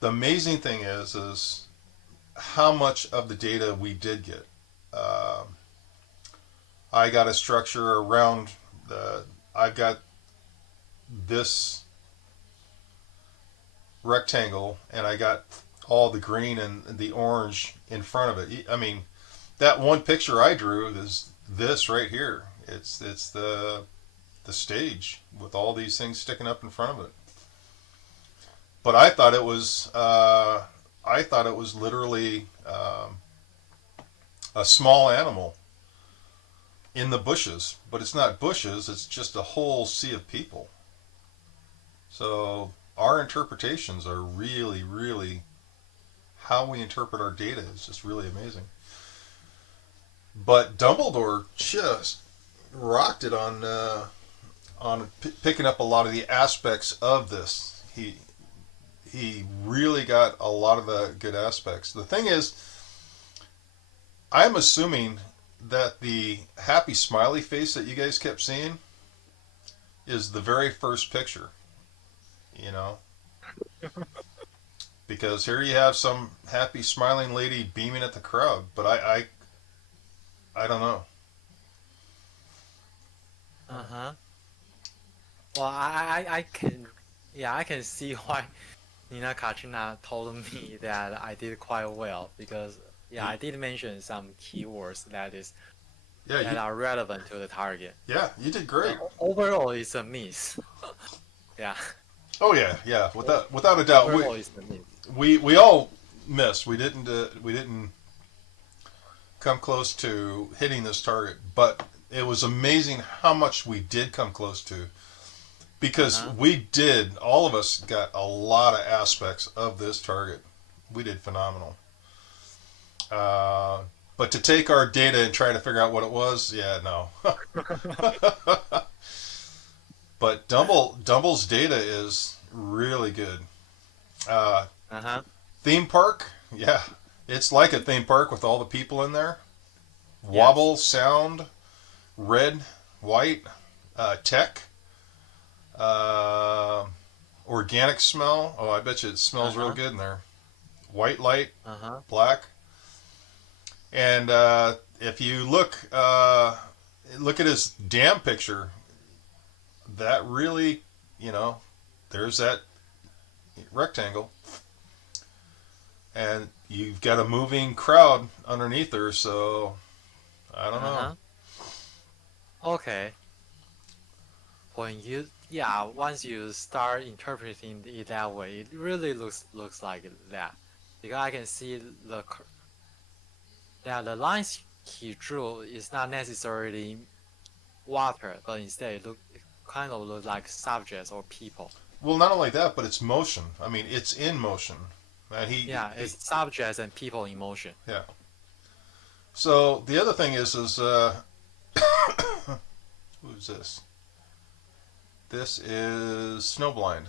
the amazing thing is how much of the data we did get. I got a structure around I've got this rectangle, and I got all the green and the orange in front of it. I mean, that one picture I drew is this right here. It's the stage with all these things sticking up in front of it. But I thought it was literally a small animal in the bushes, but it's not bushes. It's just a whole sea of people. So our interpretations are really, really, how we interpret our data is just really amazing. But Dumbledore just rocked it on picking up a lot of the aspects of this. He really got a lot of the good aspects. The thing is, I'm assuming that the happy smiley face that you guys kept seeing is the very first picture. You know? Because here you have some happy smiling lady beaming at the crowd, but I don't know. Well, I can see why Nina Katrina told me that I did quite well, because I did mention some keywords that are relevant to the target. Yeah, you did great. Overall, it's a miss. Yeah. Oh yeah, without a doubt. Overall, it's a miss. We all missed. We didn't come close to hitting this target, but it was amazing how much we did come close to, because all of us got a lot of aspects of this target. We did phenomenal. But to take our data and try to figure out what it was, no. But Dumble's data is really good. Theme park, it's like a theme park with all the people in there. Wobble, sound, red, white, tech, organic smell. Oh, I bet you it smells real good in there. White light, black. And if you look at his dam picture, that really, there's that rectangle. And you've got a moving crowd underneath her, so I don't know. Okay. Once you start interpreting it that way, it really looks like that, because I can see the lines he drew is not necessarily water, but instead it kind of look like subjects or people. Well, not only that, but it's motion. I mean, it's in motion. And it's subjects and people in motion. Yeah. So the other thing is Who's this? This is Snowblind.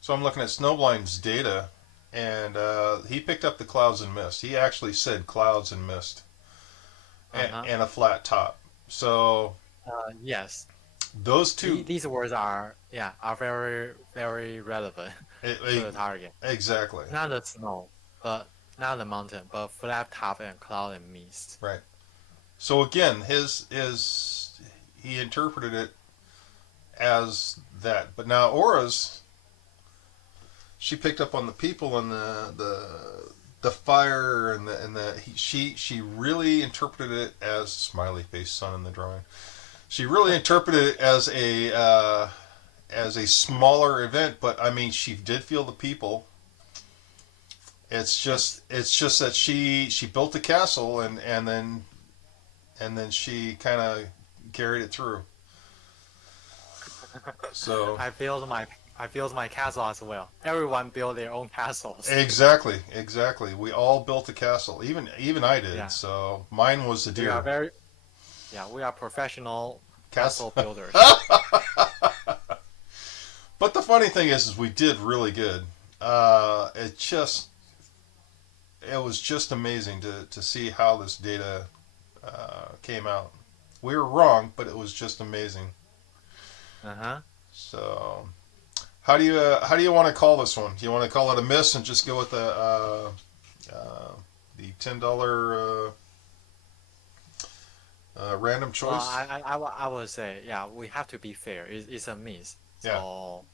So I'm looking at Snowblind's data, and he picked up the clouds and mist. He actually said clouds and mist, and a flat top. So Yes. those two, These words are very very relevant to the target. exactly. Not the snow, but not the mountain, but flat top and cloud and mist. Right. So again, he interpreted it as that. But now Aura's, she picked up on the people and the fire she really interpreted it as smiley face sun in the drawing. She really interpreted it as a smaller event, but I mean she did feel the people. It's just that she built a castle and then she kind of carried it through. So I built my castle as well. Everyone built their own castles. exactly. We all built a castle. Even I did. Yeah. So mine was the deer. We are professional castle builders. But the funny thing is we did really good. It was just amazing to see how this data came out. We were wrong, but it was just amazing. So, how do you want to call this one? Do you want to call it a miss and just go with the $10 random choice? Well, I would say we have to be fair. It's a miss. So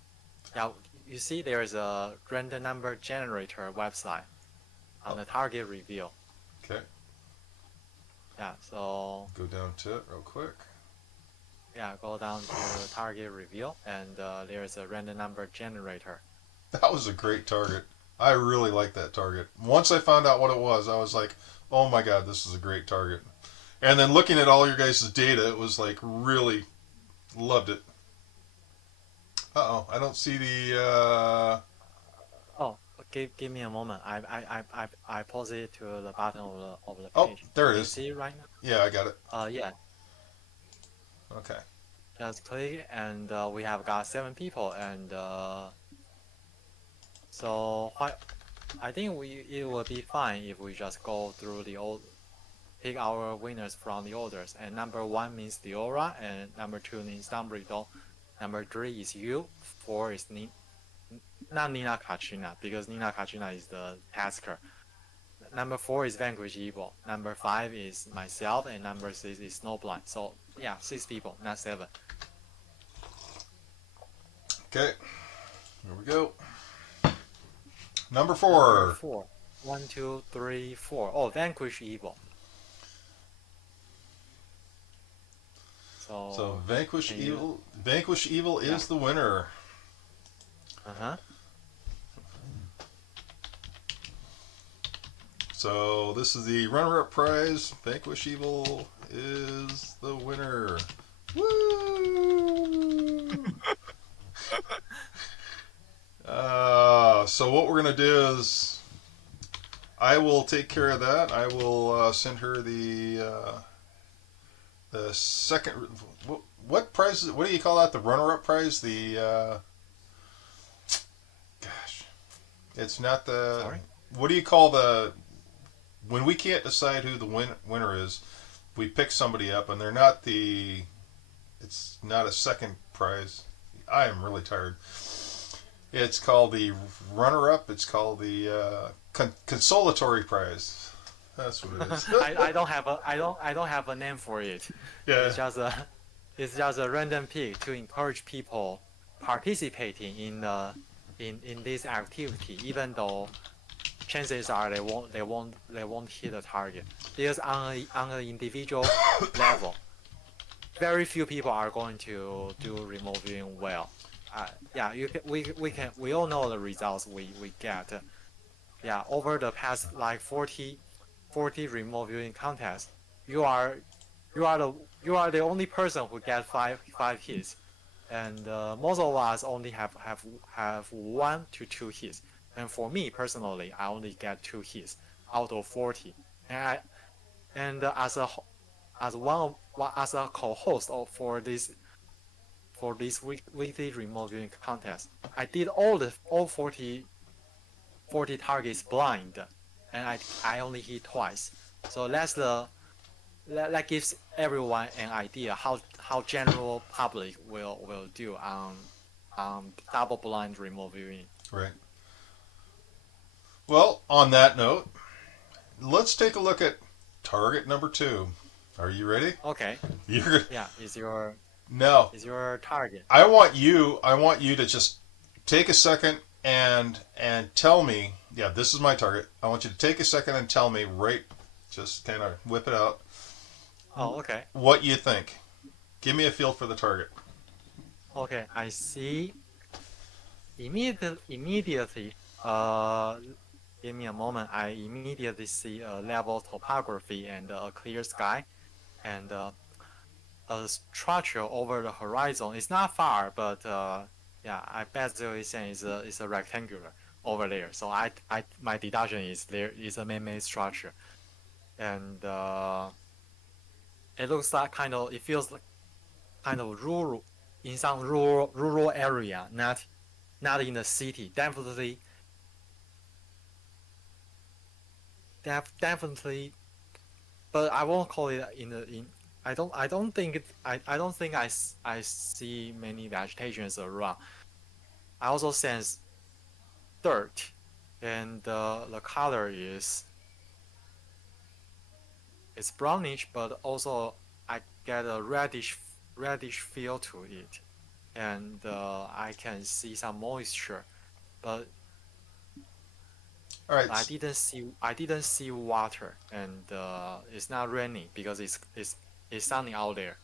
you see, there is a random number generator website on the target reveal. Okay. Yeah. So go down to it real quick. Yeah, go down to the target reveal, and there's a random number generator. That was a great target. I really like that target. Once I found out what it was, I was like, oh my god, this is a great target. And then looking at all your guys' data, it was like, really loved it. Uh-oh, I don't see the... Oh, give me a moment. I pause it to the bottom of the page. Oh, there it is. You see it right now? Yeah, I got it. Yeah. Okay. Just click, and we have got 7 people, and so I think it will be fine if we just go through the pick our winners from the orders. And number 1 means Diora, and number 2 means Dumbledore. Number 3 is you. 4 is not Nina Kachina, because Nina Kachina is the tasker. Number 4 is Vanquish Evil. Number 5 is myself, and number 6 is Snowblind. So yeah, 6 people, not 7. Okay, here we go. Number 4. Number 4. 1, 2, 3, 4. Oh, Vanquish Evil. So Vanquish Evil. Vanquish Evil is the winner. So this is the runner-up prize. Vanquish Evil is the winner. Woo! So what we're gonna do is, I will take care of that. I will send her the second. What prize? What do you call that? The runner-up prize? The gosh, it's not the. Sorry? What do you call the? When we can't decide who the winner is, we pick somebody up, and they're not the. It's not a second prize. I am really tired. It's called the runner-up. It's called the consolatory prize. That's what it is. I don't have a name for it. Yeah. It's just a random pick to encourage people participating in this activity, even though chances are they won't hit the target. Because on an individual level, very few people are going to do remote viewing well. We all know the results we get. Over the past like 40 remote viewing contests, you are the only person who get five hits, and most of us only have 1 to 2 hits. And for me personally, I only get 2 hits out of 40. And as as as a co-host for this weekly remote viewing contest. I did all 40 targets blind, and I only hit twice. So that gives everyone an idea how general public will do on double blind remote viewing. Right. Well, on that note, let's take a look at target number 2. Are you ready? Okay. You're Yeah. no. Is your target? I want you to just take a second and tell me. Yeah, this is my target. I want you to take a second and tell me just kind of whip it out. Oh, okay. What you think? Give me a feel for the target. Okay, I see. Immediately. Give me a moment. I immediately see a level topography and a clear sky, and a structure over the horizon. It's not far, but yeah, I basically saying it's a rectangular over there. So my deduction is there is a man-made structure, and it looks like it feels like kind of rural in some rural area, not in the city. Definitely, but I won't call it in. I don't think I see many vegetations around. I also sense dirt, and the color is it's brownish, but also I get a reddish feel to it, and I can see some moisture, but All right. I didn't see water, and it's not raining because it's sunny out there.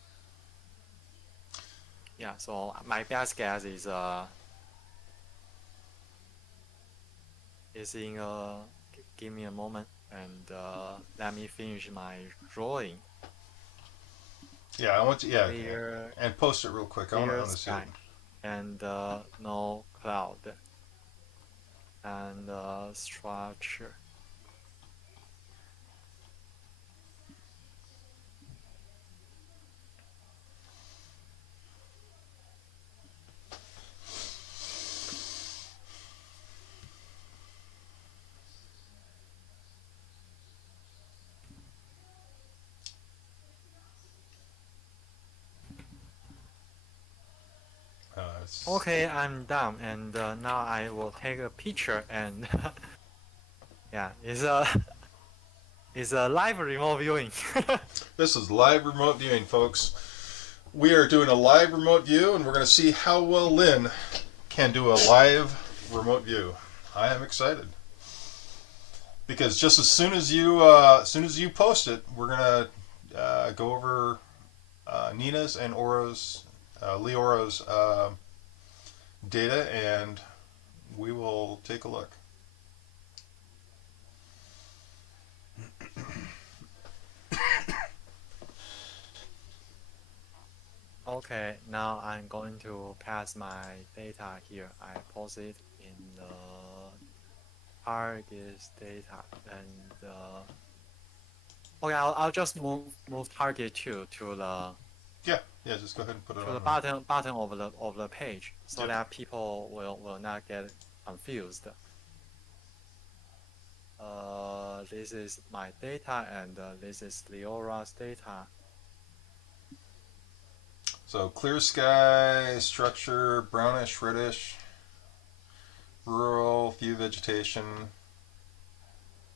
Yeah, so my best guess is in give me a moment and let me finish my drawing. Yeah, I want to. Yeah, Clear, and post it real quick. I want to see sky, it. and no cloud, and structure. Okay, I'm done, and now I will take a picture, and yeah, it's a live remote viewing. This is live remote viewing, folks. We are doing a live remote view, and we're going to see how well Lynn can do a live remote view. I am excited because just as soon as you post it, we're going to go over Nina's and Leora's data, and we will take a look. Okay, now I'm going to pass my data here. I post it in the target data, and okay, I'll just move target 2 to the Just go ahead and put it to on. the bottom of the page, so that people will not get confused. This is my data, and this is Leora's data. So clear sky, structure, brownish, reddish, rural, few vegetation,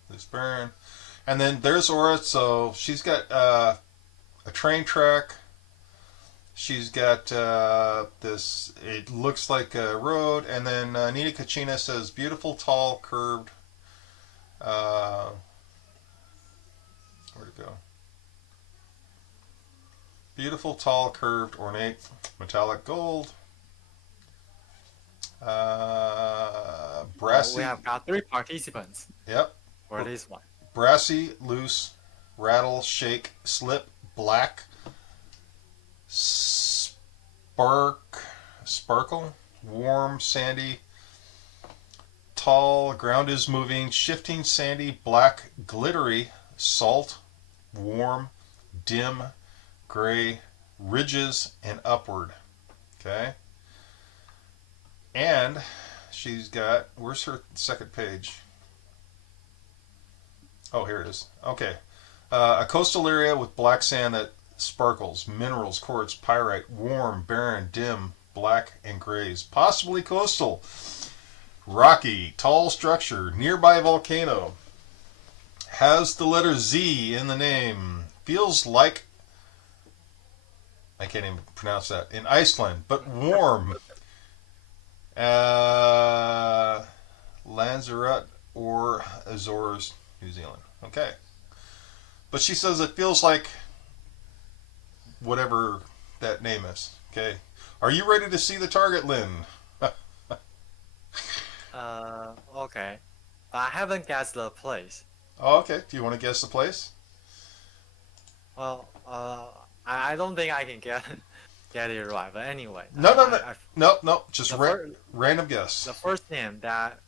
loose burn. And then there's Aura, so she's got a train track. She's got this, it looks like a road. And then Nina Kachina says, beautiful, tall, curved. Where'd it go? Beautiful, tall, curved, ornate, metallic gold. Brassy. We have got 3 participants. Yep. For this one. Brassy, loose, rattle, shake, slip, black, sparkle, warm, sandy, tall, ground is moving, shifting, sandy, black, glittery, salt, warm, dim, gray, ridges, and upward. Okay? And she's got, where's her second page? Oh, here it is. Okay. A coastal area with black sand that sparkles, minerals, quartz, pyrite, warm, barren, dim, black, and grays. Possibly coastal. Rocky, tall structure, nearby volcano. Has the letter Z in the name. Feels like, I can't even pronounce that, in Iceland, but warm. Lanzarote or Azores, New Zealand. Okay. But she says it feels like whatever that name is. Okay. Are you ready to see the target, Lynn? Okay. But I haven't guessed the place. Oh, okay. Do you want to guess the place? Well, I don't think I can get it right. But anyway, No. Just the random guess. the first name that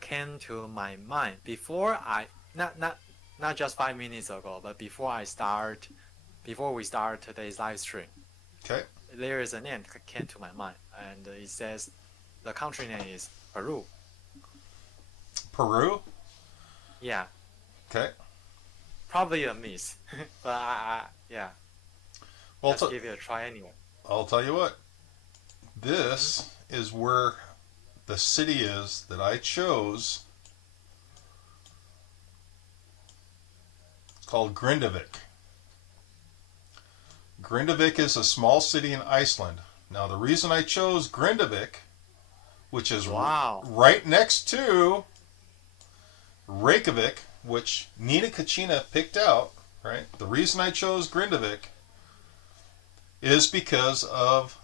came to my mind before I not just 5 minutes ago, but before we start today's live stream. Okay. There is a name that came to my mind, and it says the country name is Peru. Peru? Yeah, Okay. probably a miss, but yeah, Well, let's give it a try anyway. I'll tell you what. This is where the city is that I chose. It's called Grindavik. Grindavik is a small city in Iceland. Now, the reason I chose Grindavik, which is Wow. right next to Reykjavik, which Nina Kachina picked out, right? The reason I chose Grindavik is because of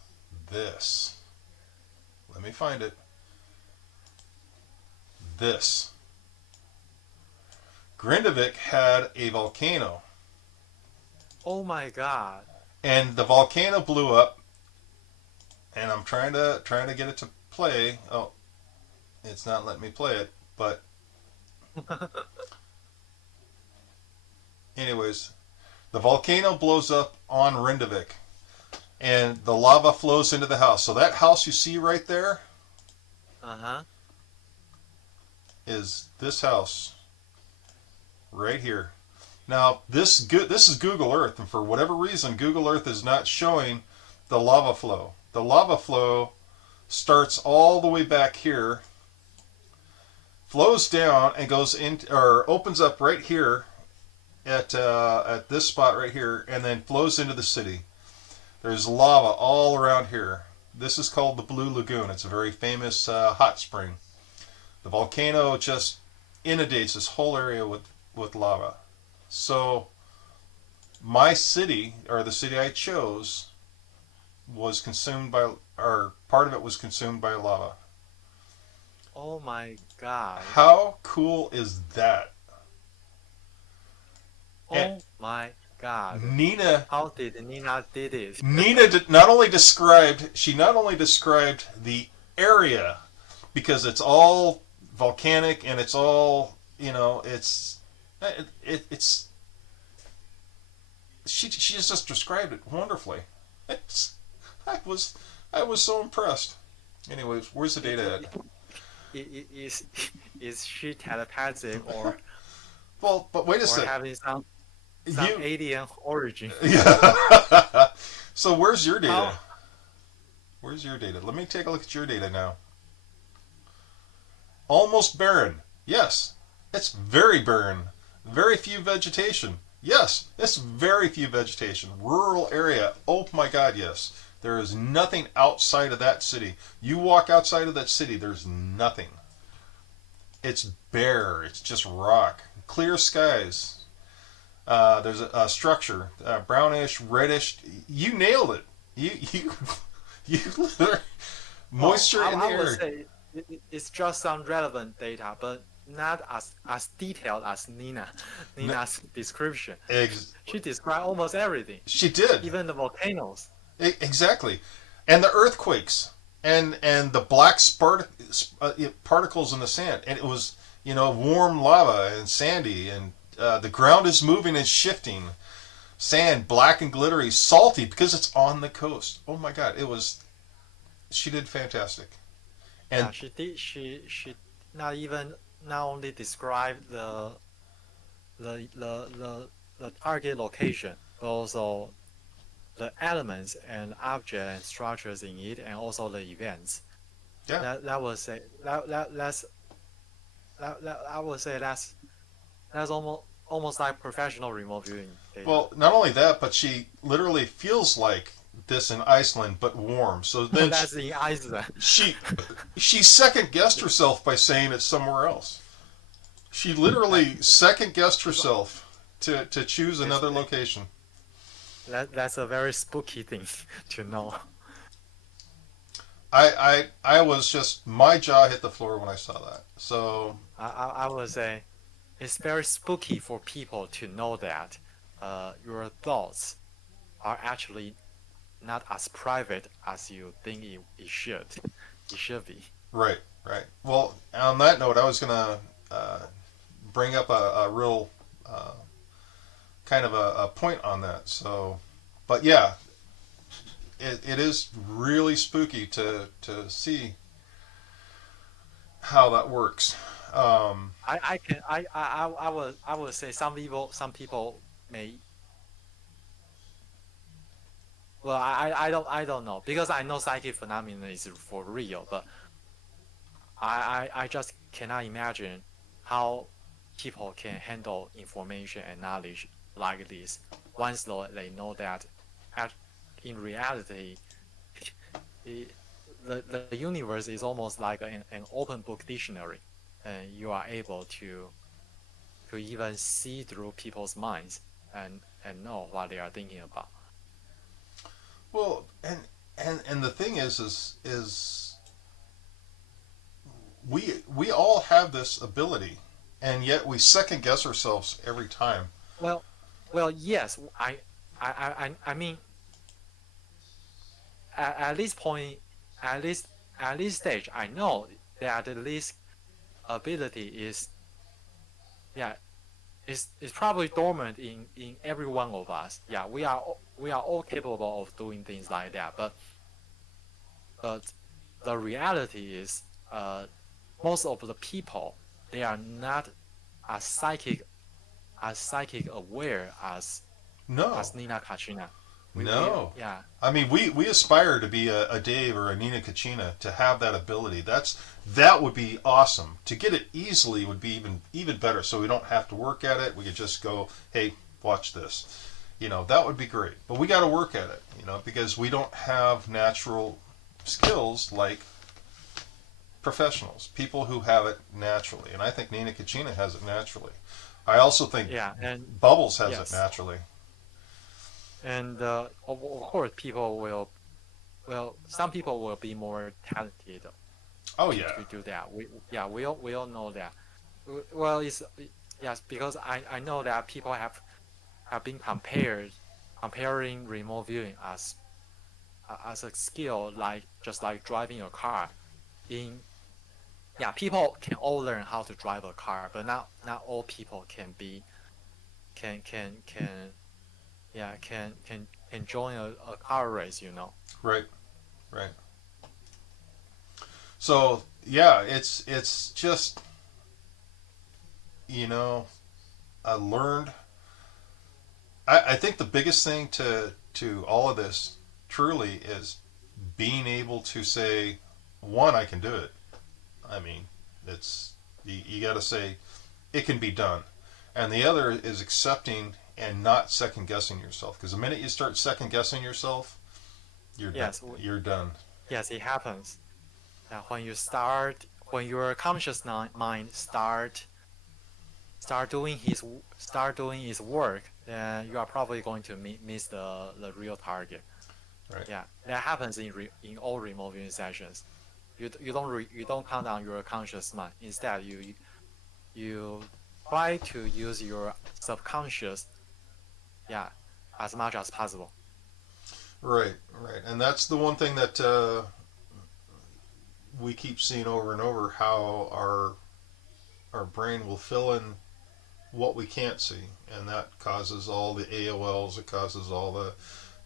this. Let me find it. This. Grindavik had a volcano, Oh my God. and the volcano blew up. And I'm trying to get it to play. Oh, it's not letting me play it. But anyways, the volcano blows up on Grindavik, and the lava flows into the house. So that house you see right there Uh-huh. is this house right here. Now this is Google Earth, and for whatever reason Google Earth is not showing the lava flow. The lava flow starts all the way back here, flows down, and goes in or opens up right here at this spot right here, and then flows into the city. There's lava all around here. This is called the Blue Lagoon. It's a very famous hot spring. The volcano just inundates this whole area with lava. So my city, or the city I chose, was consumed by, or part of it was consumed by lava. Oh my God. How cool is that? Oh my God. Nina How did Nina did it? not only described the area, because it's all volcanic and it's all, it's she just described it wonderfully. I was so impressed. Anyways, where's the data at? Is she telepathic or Well, but wait a or second. having some You alien origin? yeah. So where's your data? How? Where's your data? Let me take a look at your data now. Almost barren. Yes, it's very barren. Very few vegetation. Yes, it's very few vegetation. Rural area. Oh my God, yes. There is nothing outside of that city. You walk outside of that city, there's nothing. It's bare. It's just rock. Clear skies. There's a structure, brownish, reddish. You nailed it. You literally, moisture in the I would air. say it's just some relevant data, but not as detailed as Nina's description. She described almost everything, She did. even the volcanoes. Exactly, and the earthquakes, and the black particles in the sand, and it was warm lava and sandy, and the ground is moving and shifting. sand, black and glittery, salty because it's on the coast. Oh my God, it was. She did fantastic. And Yeah, she did. She not even not only described the target location, but also the elements and objects and structures in it, and also the events. yeah, That was a that I would say that's almost like professional remote viewing data. well, not only that, but she literally feels like this in Iceland, but warm. So then That's in Iceland. she, she second guessed herself by saying it's somewhere else. She literally second guessed herself to choose It's, another location. that's a very spooky thing to know. I was just my jaw hit the floor when I saw that. So I would say it's very spooky for people to know that your thoughts are actually not as private as you think it should. It should be. right, right. Well, on that note, I was gonna uh, bring up a real uh, kind of a point on that. So, but yeah, it is really spooky to see how that works. Um, I can I would say some people may well I don't know because I know psychic phenomena is for real, but I just cannot imagine how people can handle information and knowledge like this once they know that at, in reality it, the universe is almost like an open book dictionary, and you are able to even see through people's minds and know what they are thinking about. well, and the thing is we all have this ability, and yet we second guess ourselves every time. Well, well, yes, I mean, at this point, at least at this stage, I know that this ability is yeah is probably dormant in every one of us. Yeah, we are all capable of doing things like that, but the reality is, most of the people they are not as psychic aware No, as Nina Kachina. We no. yeah I mean, we aspire to be a Dave or a Nina Kachina to have that ability. That would be awesome. To get it easily would be even better. So we don't have to work at it. We could just go, hey, watch this. That would be great. But we got to work at it. Because we don't have natural skills like professionals, people who have it naturally. And I think Nina Kachina has it naturally. I also think yeah and Bubbles has it yes naturally. and of course people will well some people will be more talented Oh yeah, to do that. We all know that. Well, it's yes because I know that people have been comparing remote viewing as a skill like just like driving a car. In yeah, people can all learn how to drive a car, but not all people can yeah can join a car race. You know. right, right. So yeah, it's just you know I learned. I think the biggest thing to all of this truly is being able to say, one, I can do it. I mean, it's you got to say it can be done, and the other is accepting and not second guessing yourself. Because the minute you start second guessing yourself, you're done. Yes, You're done. yes, it happens. When when your conscious mind start doing his work, then you are probably going to miss the real target. Right. Yeah, that happens in all remote viewing sessions. You don't count on your conscious mind. Instead, you try to use your subconscious, yeah, as much as possible. Right. Right. And that's the one thing that we keep seeing over and over how our brain will fill in what we can't see, and that causes all the AOLs. It causes all the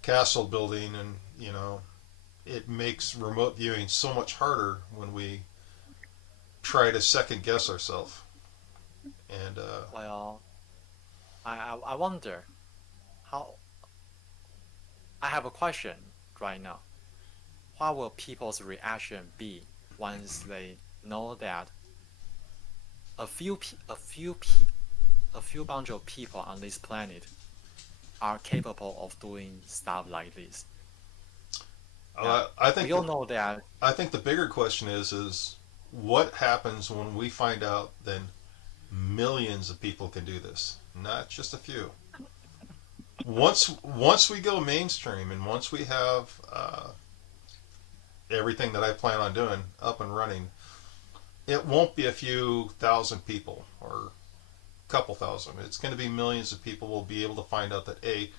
castle building, and it makes remote viewing so much harder when we try to second guess ourselves. And Well, I wonder how. I have a question right now. What will people's reaction be once they know that a few pe- a few bunch of people on this planet are capable of doing stuff like this? Now, I think we all know that. the bigger question is what happens when we find out then millions of people can do this, not just a few. Once we go mainstream, and once we have everything that I plan on doing up and running, it won't be a few thousand people or a couple thousand. It's going to be millions of people will be able to find out that A,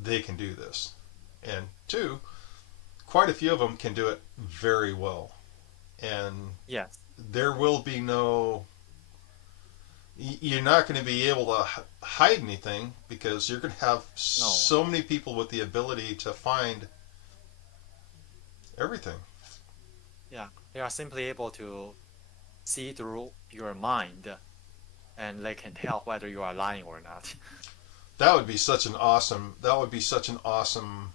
they can do this, and two, quite a few of them can do it very well. And Yes. there will be no, you're not going to be able to hide anything because you're going to have No. so many people with the ability to find everything. Yeah. They are simply able to see through your mind, and they can tell whether you are lying or not. That would be such an awesome. That would be such an awesome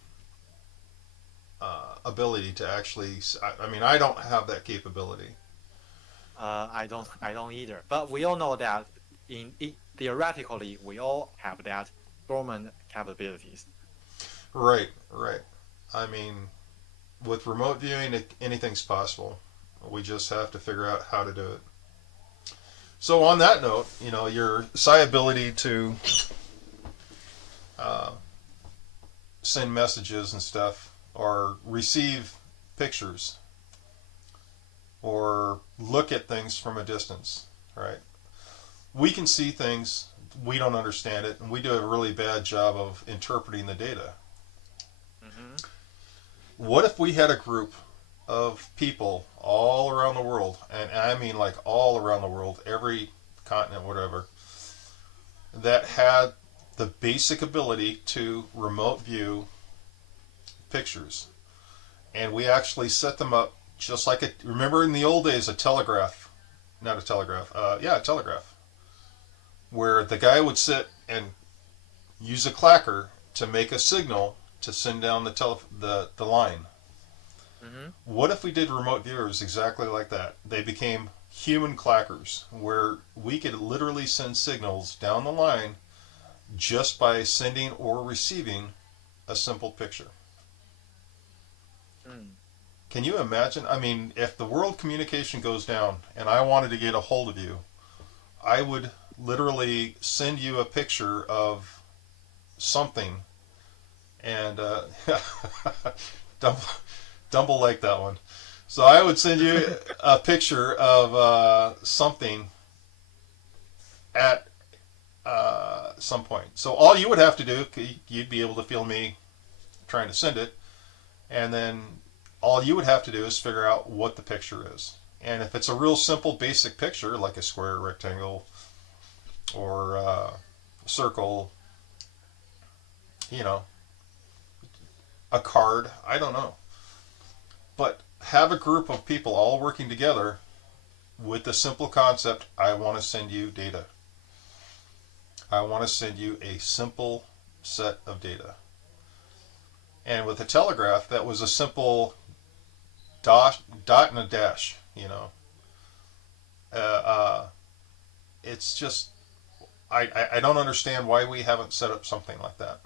ability to actually. I mean, I don't have that capability. I don't either. But we all know that theoretically, we all have that dormant capabilities. Right, right. I mean, with remote viewing, anything's possible. We just have to figure out how to do it. So on that note, your psi ability to uh, send messages and stuff, or receive pictures, or look at things from a distance, right? We can see things, we don't understand it, and we do a really bad job of interpreting the data. Hmm. What if we had a group of people all around the world, and I mean like all around the world, every continent, whatever, that had the basic ability to remote view pictures, and we actually set them up just like remember in the old days a telegraph, not a telegraph, a telegraph, where the guy would sit and use a clacker to make a signal to send down the line. Hmm. What if we did remote viewers exactly like that? They became human clackers, where we could literally send signals down the line just by sending or receiving a simple picture. Mm. Can you imagine? I mean, if the world communication goes down and I wanted to get a hold of you, I would literally send you a picture of something, and Dumble, Dumble liked that one. So I would send you a picture of something at some point. So all you would have to do, you'd be able to feel me trying to send it, and then all you would have to do is figure out what the picture is. And if it's a real simple, basic picture, like a square, rectangle, or a circle, a card, I don't know. But have a group of people all working together with the simple concept, I want to send you data. I want to send you a simple set of data. And with a telegraph, that was a simple dot and a dash, it's just, I don't understand why we haven't set up something like that.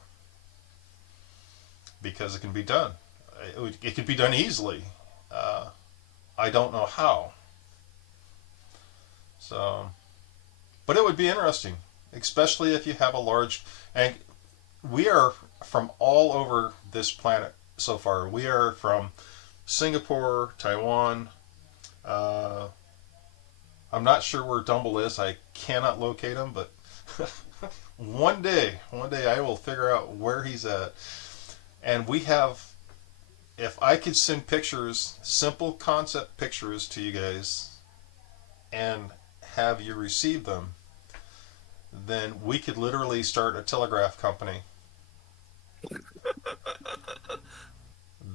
Because it can be done. It could be done easily. I don't know how. So, but it would be interesting, especially if you have a large, and we are from all over this planet so far. We are from Singapore, Taiwan. I'm not sure where Dumble is. I cannot locate him, but one day I will figure out where he's at. And we have, if I could send pictures, simple concept pictures to you guys, and have you receive them, then we could literally start a telegraph company.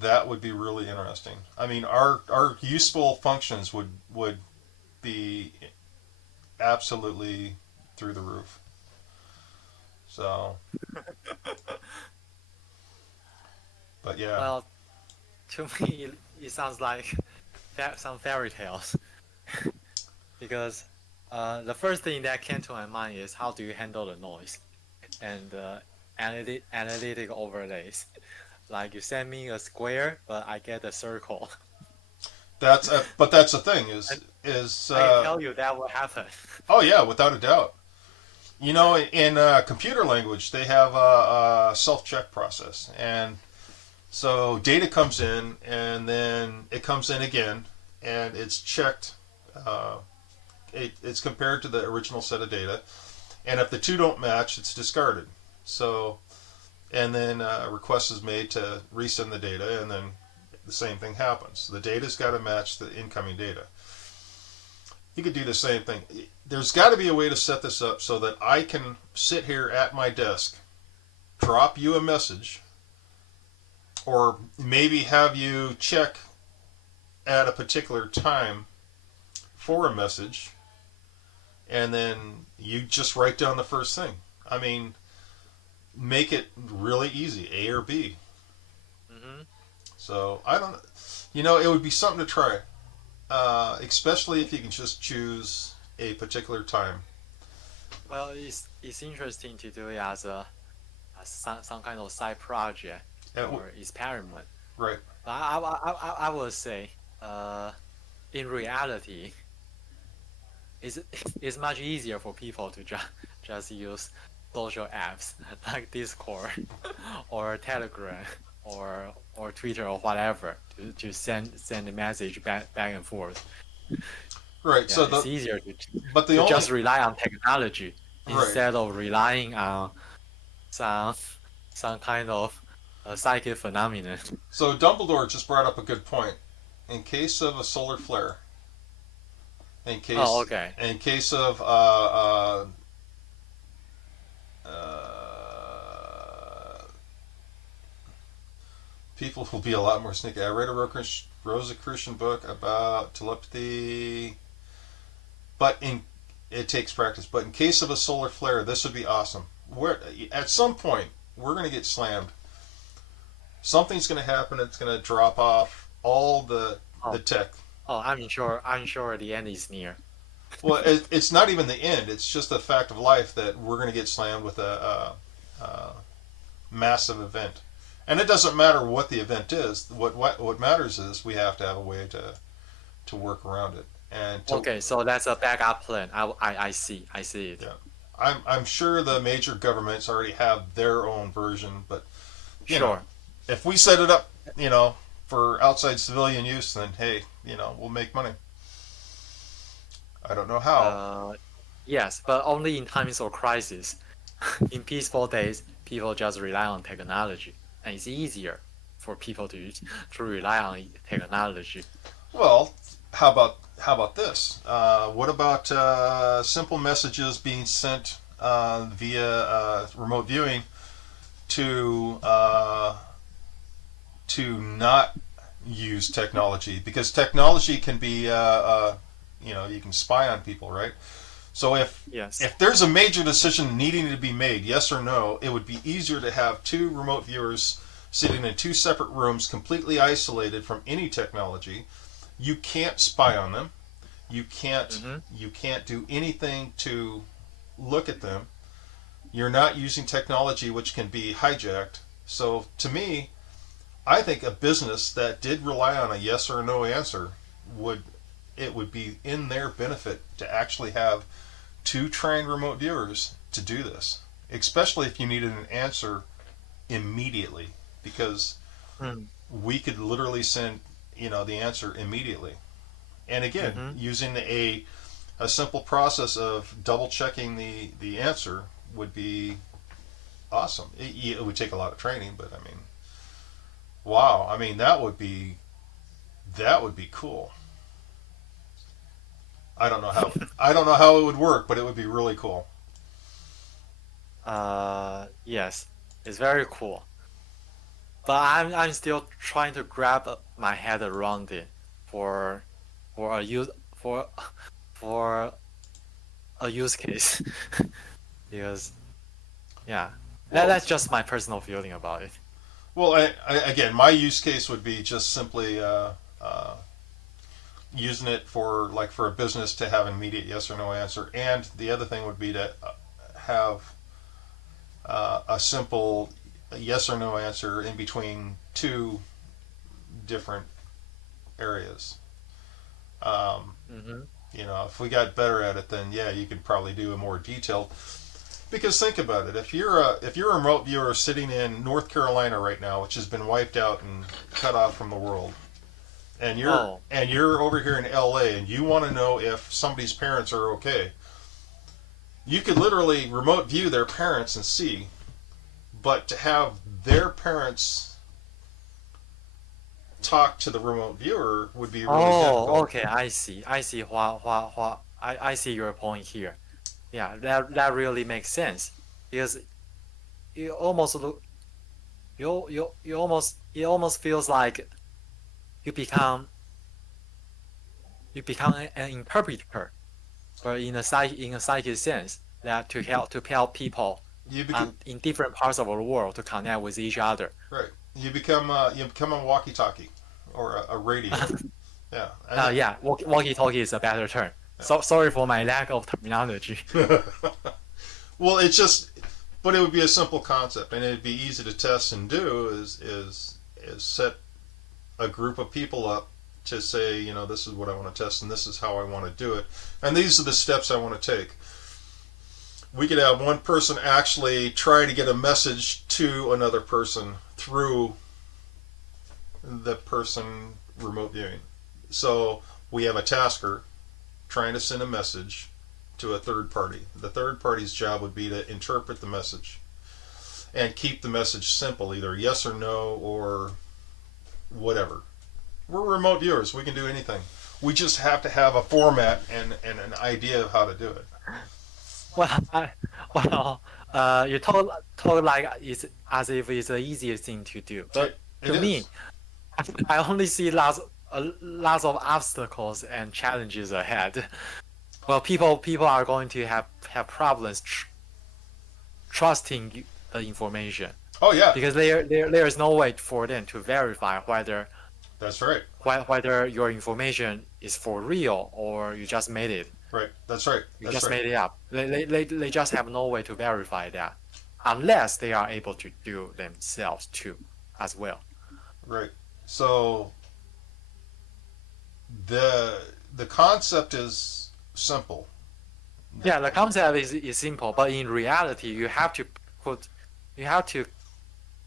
That would be really interesting. I mean, our useful functions would be absolutely through the roof. So, but yeah, Well, to me, it sounds like some fairy tales because the first thing that came to my mind is how do you handle the noise and analytic overlays. Like you send me a square, but I get a circle. but that's the thing And is I can tell you that will happen. oh yeah, without a doubt. You know, in computer language, they have a self-check process, and so data comes in, and then it comes in again, and it's checked. Uh, it's compared to the original set of data, and if the two don't match, it's discarded. So, and then a request is made to resend the data, and then the same thing happens. The data's got to match the incoming data. You could do the same thing. There's got to be a way to set this up so that I can sit here at my desk, drop you a message, or maybe have you check at a particular time for a message, and then you just write down the first thing. I mean, make it really easy, A or B. Hmm. So I don't, it would be something to try, especially if you can just choose a particular time. Well, it's interesting to do it as as some kind of side project or experiment. Right. But I would say, in reality, it's much easier for people to just use social apps like Discord or Telegram or Twitter or whatever to send a message back and forth. Right. Yeah, So it's easier to but the to only just rely on technology right. instead of relying on some some kind of psychic phenomenon. So Dumbledore just brought up a good point. In case of a solar flare, in Oh, case okay. in case of uh, people will be a lot more sneaky. I read a Rosicrucian book about telepathy, but it takes practice. But in case of a solar flare, this would be awesome. Where at some point we're going to get slammed. Something's going to happen. It's going to drop off all the Oh, tech. oh, I'm sure the end is near. Well, it's not even the end. It's just a fact of life that we're going to get slammed with a massive event, and it doesn't matter what the event is. What matters is we have to have a way to work around it. And Okay, so that's a backup plan. I see it. yeah, I'm sure the major governments already have their own version, but you know, Sure. if we set it up, for outside civilian use, then hey, we'll make money. I don't know how. Uh, yes, but only in times of crisis. In peaceful days, people just rely on technology, and it's easier for people to rely on technology. Well, how about this? What about simple messages being sent via remote viewing to not use technology, because technology can be you can spy on people, right? So Yes. if there's a major decision needing to be made, yes or no, it would be easier to have two remote viewers sitting in two separate rooms, completely isolated from any technology. You can't spy on them. You can't Mm-hmm. you can't do anything to look at them. You're not using technology which can be hijacked. So to me, I think a business that did rely on a yes or no answer would be in their benefit to actually have two trained remote viewers to do this, especially if you needed an answer immediately, because Mm-hmm. we could literally send the answer immediately. And again, Mm-hmm. using a simple process of double checking the answer would be awesome. It would take a lot of training, but I mean, wow, I mean that would be cool. I don't know how it would work, but it would be really cool. Yes, it's very cool. But I'm still trying to grab my head around it for for a use for for a use case because yeah, Well, that's just my personal feeling about it. well, again, my use case would be just simply using it for like for a business to have an immediate yes or no answer, and the other thing would be to have a simple yes or no answer in between two different areas. Um, Hmm. if we got better at it, then yeah, you could probably do a more detailed. Because think about it, if you're a remote viewer sitting in North Carolina right now, which has been wiped out and cut off from the world, Oh, and you're over here in LA and you want to know if somebody's parents are okay, you could literally remote view their parents and see. But to have their parents talk to the remote viewer would be really oh, difficult. okay. I see. What. I see your point here. Yeah, that really makes sense because you almost look you almost it almost feels like you become you become an interpreter, but in a psychic sense that to help people You become in different parts of the world to connect with each other. right. You become a walkie-talkie or a radio. Yeah, Yeah, walkie-talkie is a better term. So sorry for my lack of terminology. yeah. Well, it's just, but it would be a simple concept, and it'd be easy to test and do. Is set a group of people up to say, this is what I want to test, and this is how I want to do it, and these are the steps I want to take. We could have one person actually try to get a message to another person through the person remote viewing. So we have a tasker trying to send a message to a third party. The third party's job would be to interpret the message and keep the message simple, either yes or no or whatever. We're remote viewers. We can do anything. We just have to have a format and an idea of how to do it. Well, well, you talk like it's as if it's the easiest thing to do, but It to me, is. I only see lots of obstacles and challenges ahead. Well, people are going to have problems trusting the information Oh, yeah. because there is no way for them to verify That's right. whether your information is for real or you just made it. Right. That's right. You That's just right. made it up. They just have no way to verify that unless they are able to do themselves too as well. Right. So the the concept is simple. Yeah, the concept is simple, but in reality, put you have to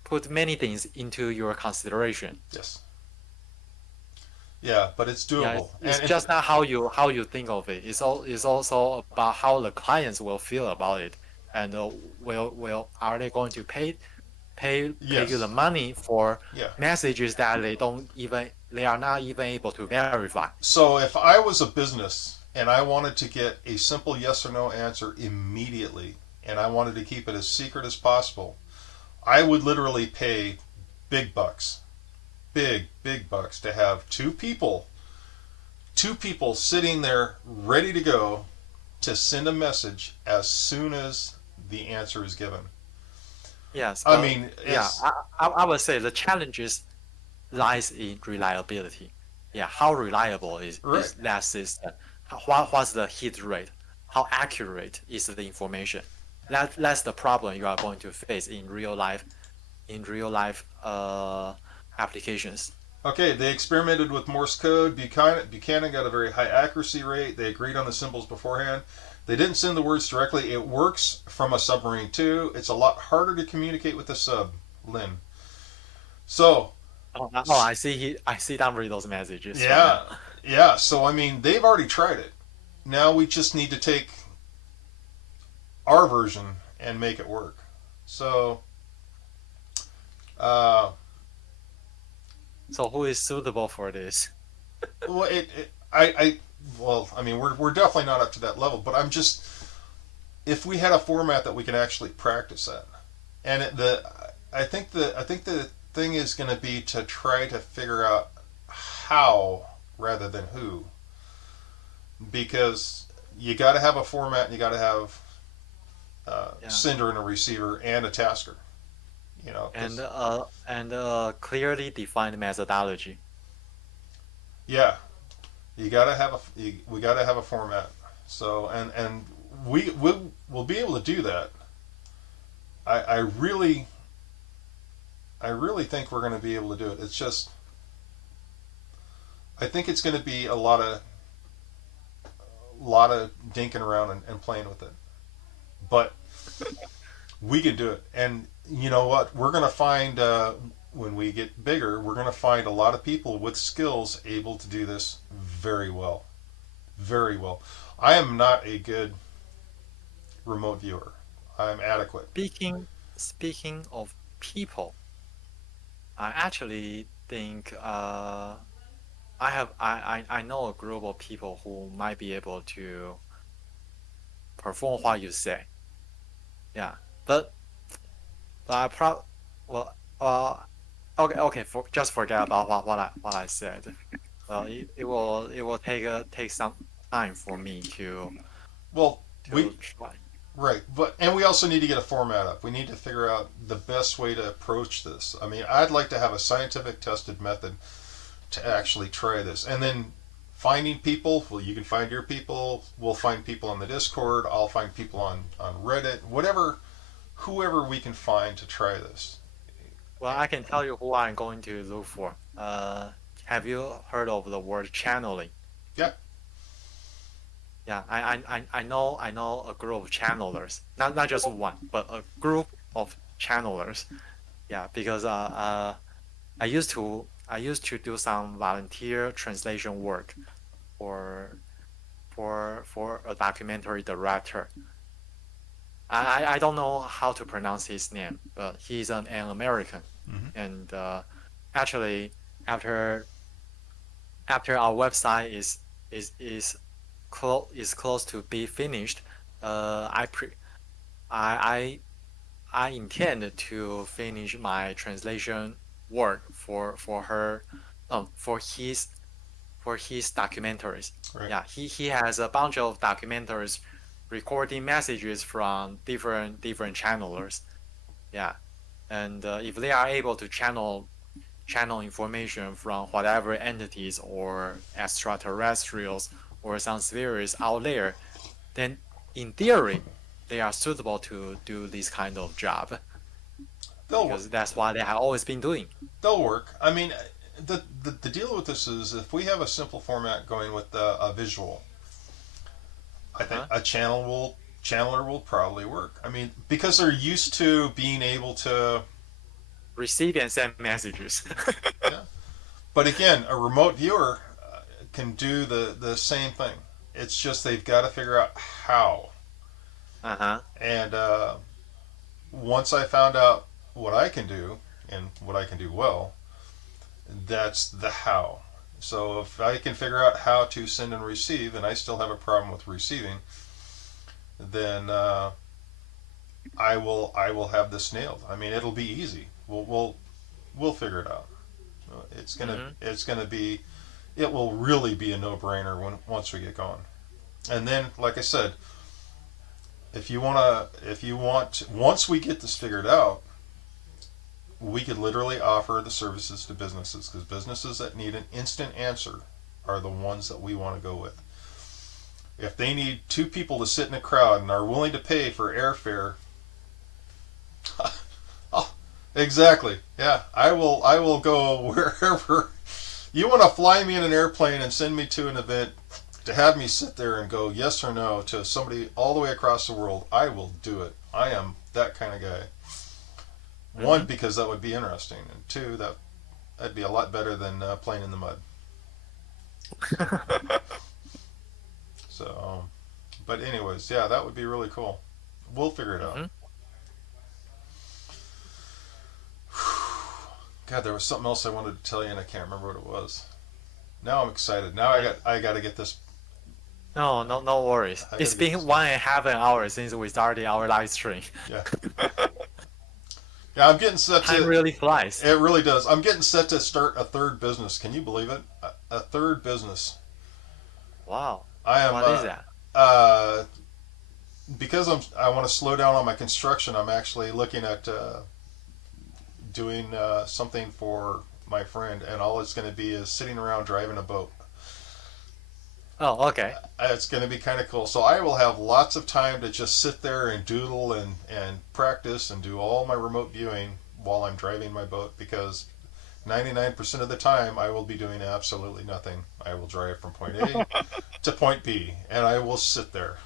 put many things into your consideration. Yes. Yeah, but it's Yeah, doable. it's just not how you think of it. It's also about how the clients will feel about it, and will are they going to pay you the yes. money for Yeah. messages that they are not even able to verify. So if I was a business and I wanted to get a simple yes or no answer immediately and I wanted to keep it as secret as possible, I would literally pay big bucks, big bucks to have two people sitting there ready to go to send a message as soon as the answer is given. Yes, I but mean, yeah, it's I would say the challenges lies in reliability. Yeah, how reliable right. is that system? What's the hit rate? How accurate is the information? That's the problem you are going to face in real life applications. Okay, they experimented with Morse code. Buchanan got a very high accuracy rate. They agreed on the symbols beforehand. They didn't send the words directly. It works from a submarine too. It's a lot harder to communicate with the sub, Lynn. So, I see them read those messages right now. yeah, yeah. So, I mean, they've already tried it. Now we just need to take our version and make it work. So, uh, So who is suitable for this? well, well, I mean, we're definitely not up to that level, but I'm just if we had a format that we can actually practice at, and I think the thing is going to be to try to figure out how rather than who, because you got to have a format and you got to have Yeah. sender and a receiver and a tasker. And clearly defined methodology. Yeah, you got to have we got to have a format. So and we'll be able to do that. I, I really I really think we're going to be able to do it. It's just I think it's going to be a lot of dinking around and playing with it, but we can do it. And you know what? We're going to find when we get bigger, we're going to find a lot of people with skills able to do this very well, very well. I am not a good remote viewer. I'm adequate. Speaking of people, I actually think I know a group of people who might be able to perform what you say. Yeah, but I well okay just forget about what I said. Well, it will take some time for me Well, we to try. right, but and we also need to get a format up. We need to figure out the best way to approach this. I mean, I'd like to have a scientific tested method to actually try this, and then finding people. Well, you can find your people. We'll find people on the Discord. I'll find people on Reddit. Whoever we can find to try this. Well, I can tell you who I'm going to look for. Have you heard of the word channeling? Yeah. Yeah, I know a group of channelers, not just one, but a group of channelers. Yeah, because I used to do some volunteer translation work for for a documentary director. I don't know how to pronounce his name, but he's an American, Mm-hmm. and actually after after our website is close to be finished, I pre I I intend to finish my translation work for her, for his documentaries. Right. Yeah, he has a bunch of documentaries recording messages from different channelers. Yeah, and if they are able to channel information from whatever entities or extraterrestrials or some spirits out there, then in theory they are suitable to do this kind of job They'll work. because that's what they have always been doing. They'll work. I mean, the deal with this is if we have a simple format going with a visual, I think Uh-huh. a channeler will probably work. I mean, because they're used to being able to. Receive and send messages. Yeah. But again, a remote viewer can do the same thing. It's just they've got to figure out how. Uh-huh. And once I found out what I can do and what I can do well, that's the how. So if I can figure out how to send and receive, and I still have a problem with receiving, then I will have this nailed. I mean, it'll be easy. We'll figure it out. Hmm. It's gonna be it will really be a no-brainer once we get going. And then, like I said, if you want, once we get this figured out, we could literally offer the services to businesses because businesses that need an instant answer are the ones that we want to go with. If they need two people to sit in a crowd and are willing to pay for airfare, oh, exactly. Yeah, I will go wherever you want to fly me in an airplane and send me to an event to have me sit there and go yes or no to somebody all the way across the world. I will do it. I am that kind of guy. One, Hmm. because that would be interesting, and two, that'd be a lot better than playing in the mud. So, but anyways, yeah, that would be really cool. We'll figure it out. Hmm. God, there was something else I wanted to tell you, and I can't remember what it was. Now I'm excited. Now Uh, I got to get this No, no, no worries. I It's gotta get been this done. 1.5 hours since we started our live stream. Yeah. Yeah, I'm getting set Time to. really flies. It really does. I'm getting set to start a third business. Can you believe it? A third business. Wow. I am. What is that? Uh, because I want to slow down on my construction. I'm actually looking at doing something for my friend, and all it's going to be is sitting around driving a boat. Oh, okay. It's going to be kind of cool. So I will have lots of time to just sit there and doodle and practice and do all my remote viewing while I'm driving my boat because 99% of the time I will be doing absolutely nothing. I will drive from point A to point B and I will sit there.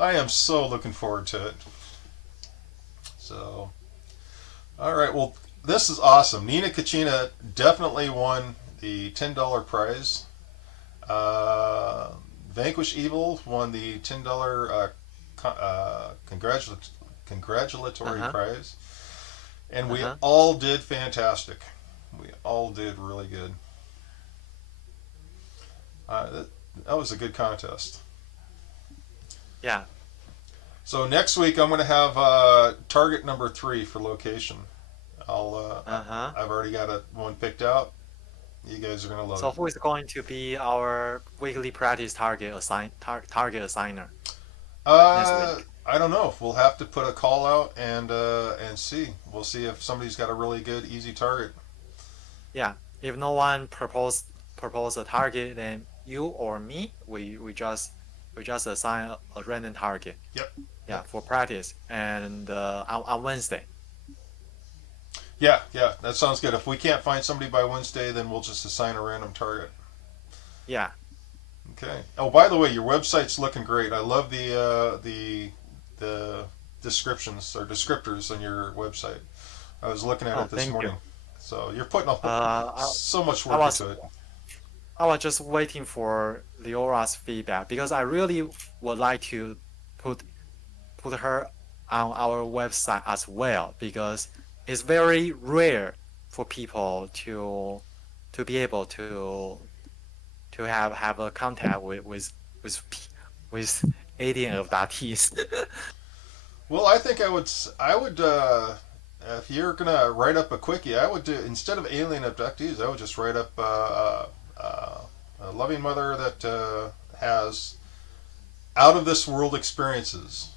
I am so looking forward to it. So, all right. Well, this is awesome. Nina Kachina definitely won the $10 prize. Uh, Vanquish Evil won the $10 congratulatory Uh-huh. prize, and we Uh-huh. all did fantastic. We all did really good. That was a good contest. Yeah. So next week I'm going to have target number 3 for location. Uh-huh. I've already got one picked out. You guys are going to love So it. who is going to be our weekly practice target assigner next week? I don't know. We'll have to put a call out and see. We'll see if somebody's got a really good easy target. Yeah. If no one propose a target, then you or me, we just assign a random target. Yep. Yeah, Yep. for practice and on Wednesday. Yeah, yeah, that sounds good. If we can't find somebody by Wednesday, then we'll just assign a random target. Yeah. Okay. Oh, by the way, your website's looking great. I love the descriptions or descriptors on your website. I was looking at Oh, it this thank you. morning. So you're putting Uh, so much I, I work was into it. I was just waiting for Leora's feedback because I really would like to put put her on our website as well because it's very rare for people to be able to have a contact with alien abductees. Well, I think I would if you're gonna write up a quickie, I would do instead of alien abductees, I would just write up a loving mother that has out of this world experiences.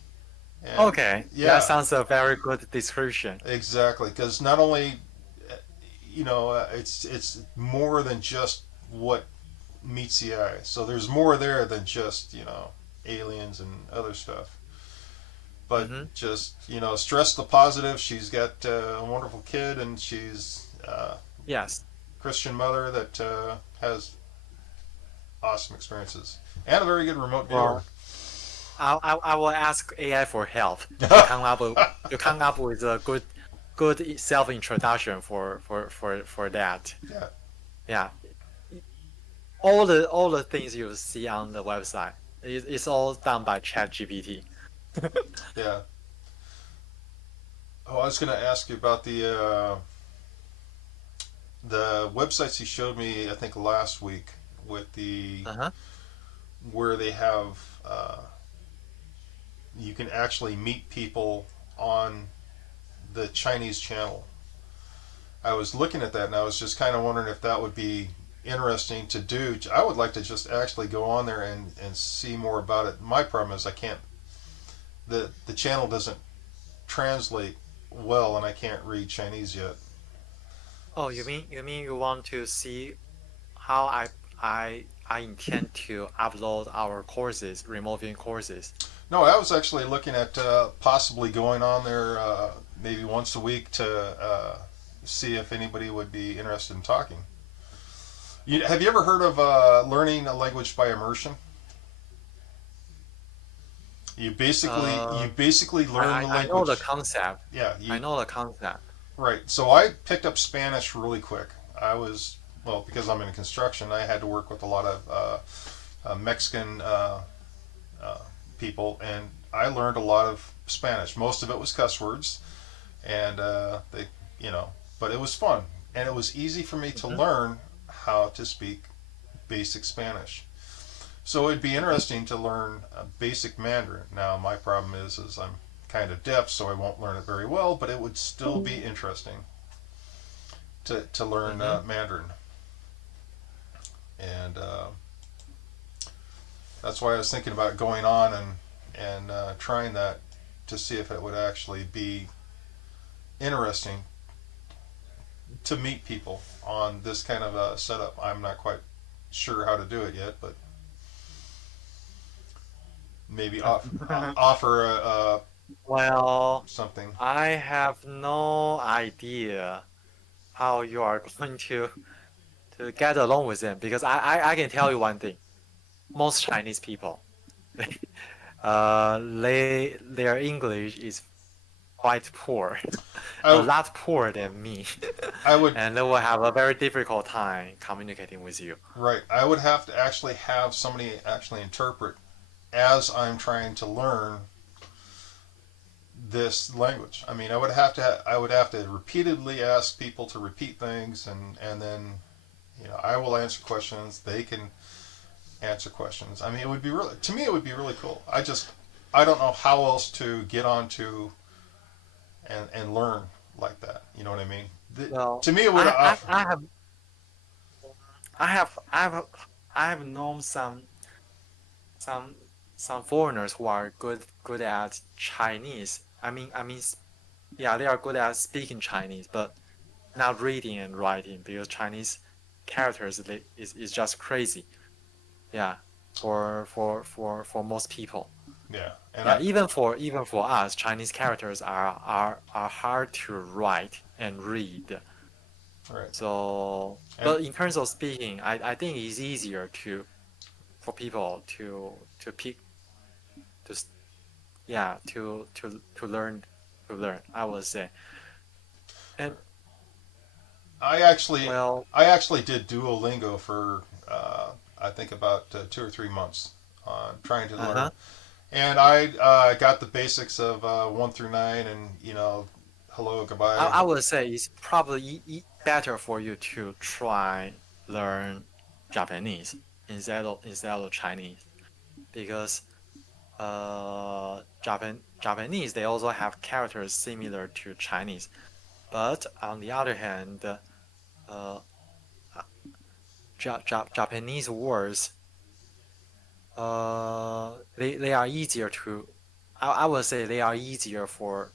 And Okay, that yeah, sounds a very good description. exactly. Because not only it's more than just what meets the eye. So there's more there than just aliens and other stuff. But Hmm. just stress the positive. She's got a wonderful kid, and she's a Yes. Christian mother that has awesome experiences and a very good remote viewer. Well, I will ask AI for help to come up with a good self introduction for that. Yeah, Yeah, all the things you see on the website it's all done by ChatGPT. yeah. Oh, I was going to ask you about the websites you showed me. I think last week with the Uh-huh. where they have you can actually meet people on the Chinese channel. I was looking at that and I was just kind of wondering if that would be interesting to do. I would like to just actually go on there and see more about it. My problem is I can't. The channel doesn't translate well, and I can't read Chinese yet. Oh, you mean you want to see how I intend to upload our courses, removing courses. No, I was actually looking at possibly going on there maybe once a week to see if anybody would be interested in talking. Have you ever heard of learning a language by immersion? You basically Uh, you basically learn I the I know the language. concept. Yeah, I you know the concept. right. So I picked up Spanish really quick. I was well because I'm in construction. I had to work with a lot of Mexican uh, people, and I learned a lot of Spanish. Most of it was cuss words, and they, you know, but it was fun, and it was easy for me to Hmm. learn how to speak basic Spanish. So it'd be interesting to learn basic Mandarin. Now my problem is I'm kind of deaf, so I won't learn it very well. But it would still be interesting to learn Mm-hmm. Mandarin, and that's why I was thinking about going on and trying that to see if it would actually be interesting to meet people on this kind of a setup. I'm not quite sure how to do it yet, but maybe offer Well, something. I have no idea how you are going to get along with them because I can tell you one thing. Most Chinese people, their English is quite poor, a I, lot poorer than me, I would and they will have a very difficult time communicating with you. right. I would have to actually have somebody actually interpret as I'm trying to learn this language. I mean, I would have to repeatedly ask people to repeat things, and then I will answer questions. They can answer questions. I mean, it would be really to me it would be really cool. I don't know how else to get onto and learn like that. You know what I mean? Well, To me, it would. I have known some some foreigners who are good at Chinese. Yeah, they are good at speaking Chinese, but not reading and writing because Chinese characters is just crazy. Yeah, for most people. Yeah, and Yeah, even for us, Chinese characters are hard to write and read. right, So, and but in terms of speaking, I think it's easier for people to pick to s- yeah to learn. I would say, and I actually well, I actually did Duolingo for I think about 2 or 3 months trying to learn, uh-huh. and I got the basics of 1 through 9, and hello, goodbye. I would say it's probably better for you to try learn Japanese instead of Chinese because Japanese they also have characters similar to Chinese, but on the other hand, uh, Japanese words they are easier to I would say they are easier for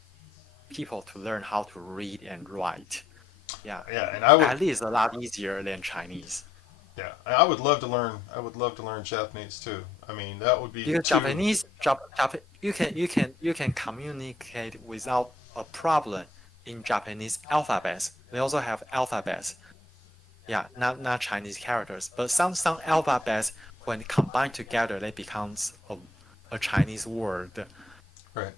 people to learn how to read and write. Yeah, Yeah, at least a lot easier than Chinese. I would love to learn. I would love to learn Japanese too. I mean, that would be Because too. you can communicate without a problem in Japanese alphabets. They also have alphabets. Yeah, not Chinese characters, but some alphabets when combined together they becomes a Chinese word. Right.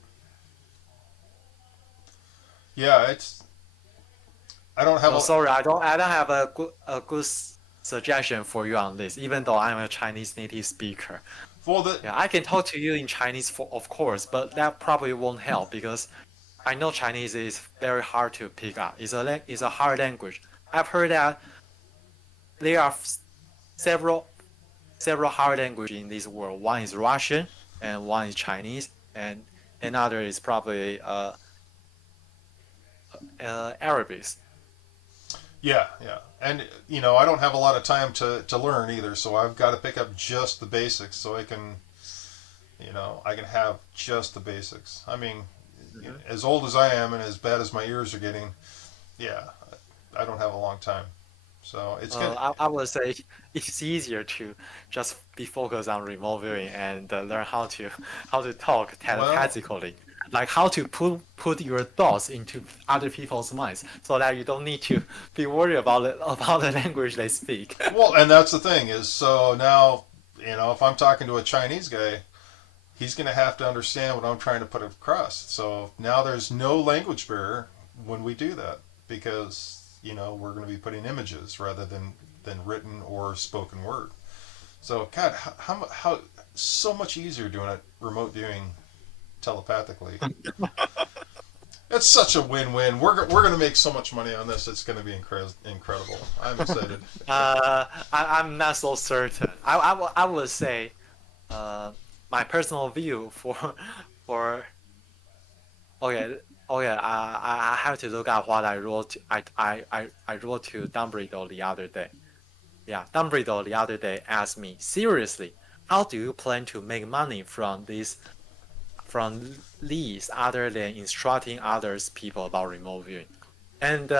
Yeah, it's. I don't have So a. sorry, I don't have a good suggestion for you on this, even though I'm a Chinese native speaker. Well, the Yeah, I can talk to you in Chinese for of course, but that probably won't help because I know Chinese is very hard to pick up. It's a hard language. I've heard that there are several hard languages in this world. One is Russian and one is Chinese, and another is probably Arabic. yeah, and I don't have a lot of time to learn either, so I've got to pick up just the basics so I can have just the basics. I mean, Mhm. as old as I am and as bad as my ears are getting, yeah, I don't have a long time. So it's gonna. I would say it's easier to just be focused on remote viewing and learn how to talk Well, telepathically, like how to put your thoughts into other people's minds, so that you don't need to be worried about the language they speak. well, and that's the thing is so now if I'm talking to a Chinese guy, he's gonna have to understand what I'm trying to put across. So now there's no language barrier when we do that because we're going to be putting images rather than written or spoken word. So God, how so much easier doing it remote viewing telepathically. It's such a win-win. We're going to make so much money on this. It's going to be incredible. I'm excited. I'm not so certain. I would say uh, my personal view for for okay, okay. I have to look at what I wrote. I wrote to Dumbledore the other day. Yeah, Dumbledore the other day asked me seriously, how do you plan to make money from these other than instructing others people about remote viewing? And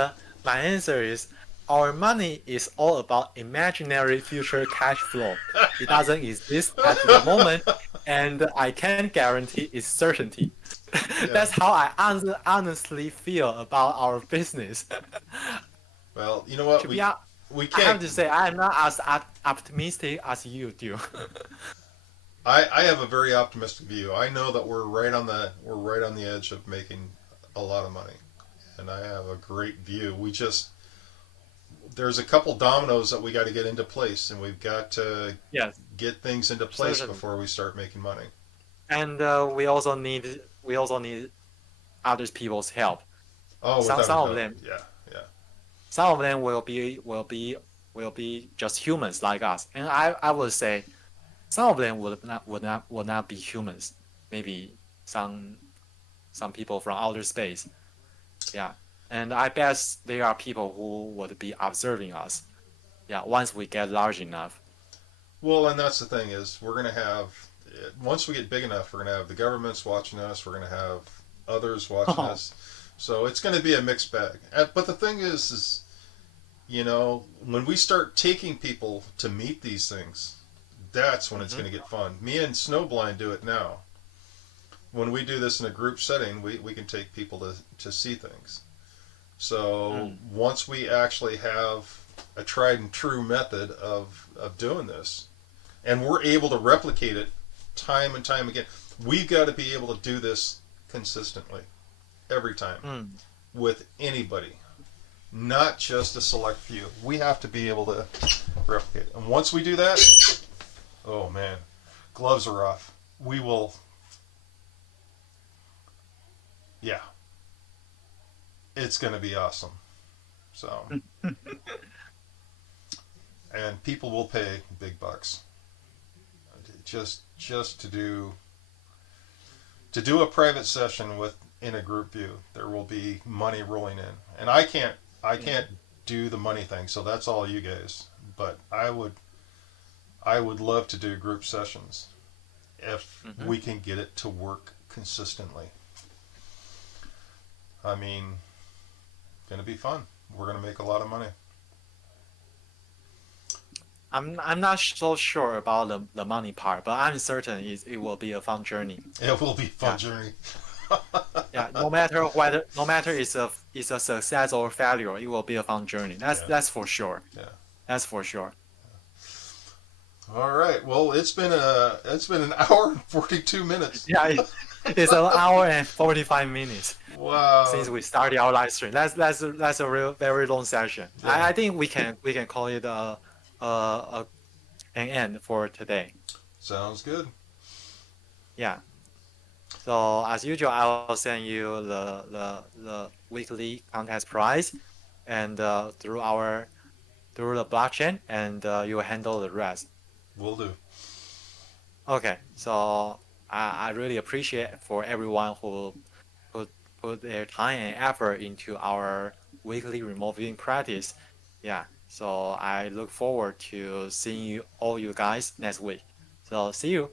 my answer is our money is all about imaginary future cash flow. It doesn't exist at the moment, and I can't guarantee its certainty. Yeah. That's how I honestly feel about our business. Well, you know what? To be We I have can't. to say, I'm not as optimistic as you do. I have a very optimistic view. I know that we're right on the edge of making a lot of money, and I have a great view. We just there's a couple dominoes that we got to get into place, and we've got to Yes, get things into place certainly. before we start making money. And we also need other people's help. Oh, Some without a some of doubt. them Yeah, yeah. some of them will be just humans like us. And I would say some of them would not be humans. Maybe some some people from outer space. Yeah. And I bet there are people who would be observing us. Yeah, once we get large enough. Well, and that's the thing is we're gonna have once we get big enough, we're gonna have the governments watching us. We're gonna have others watching Oh. us. So it's going to be a mixed bag. But the thing is when we start taking people to meet these things, that's when it's Mm-hmm. going to get fun. Me and Snowblind do it now. When we do this in a group setting, we can take people to see things. So Mm. once we actually have a tried and true method of doing this, and we're able to replicate it time and time again, we've got to be able to do this consistently every time Mm. with anybody, not just a select few. We have to be able to replicate it. And once we do that, oh man, gloves are off. We will, yeah, it's going to be awesome. So, and people will pay big bucks just to do a private session with in a group view. There will be money rolling in, and I can't do the money thing, so that's all you guys. But I would love to do group sessions if Mm-hmm. we can get it to work consistently. I mean, gonna be fun. We're gonna make a lot of money. I'm not so sure about the money part, but I'm certain it will be a fun journey. It will be a fun Yeah. journey. Yeah, no matter it's a success or failure, it will be a fun journey. Yeah, That's for sure. yeah. That's for sure. All right. Well, it's been an hour and 42 minutes. Yeah, it's an hour and 45 minutes Wow. since we started our live stream. That's a real very long session. Yeah. I think we can call it an end for today. Sounds good. Yeah. So as usual, I will send you the weekly contest prize, and through the blockchain, and you handle the rest. Will do. Okay. So I really appreciate for everyone who put put their time and effort into our weekly remote viewing practice. Yeah. So I look forward to seeing you all you guys next week. So see you.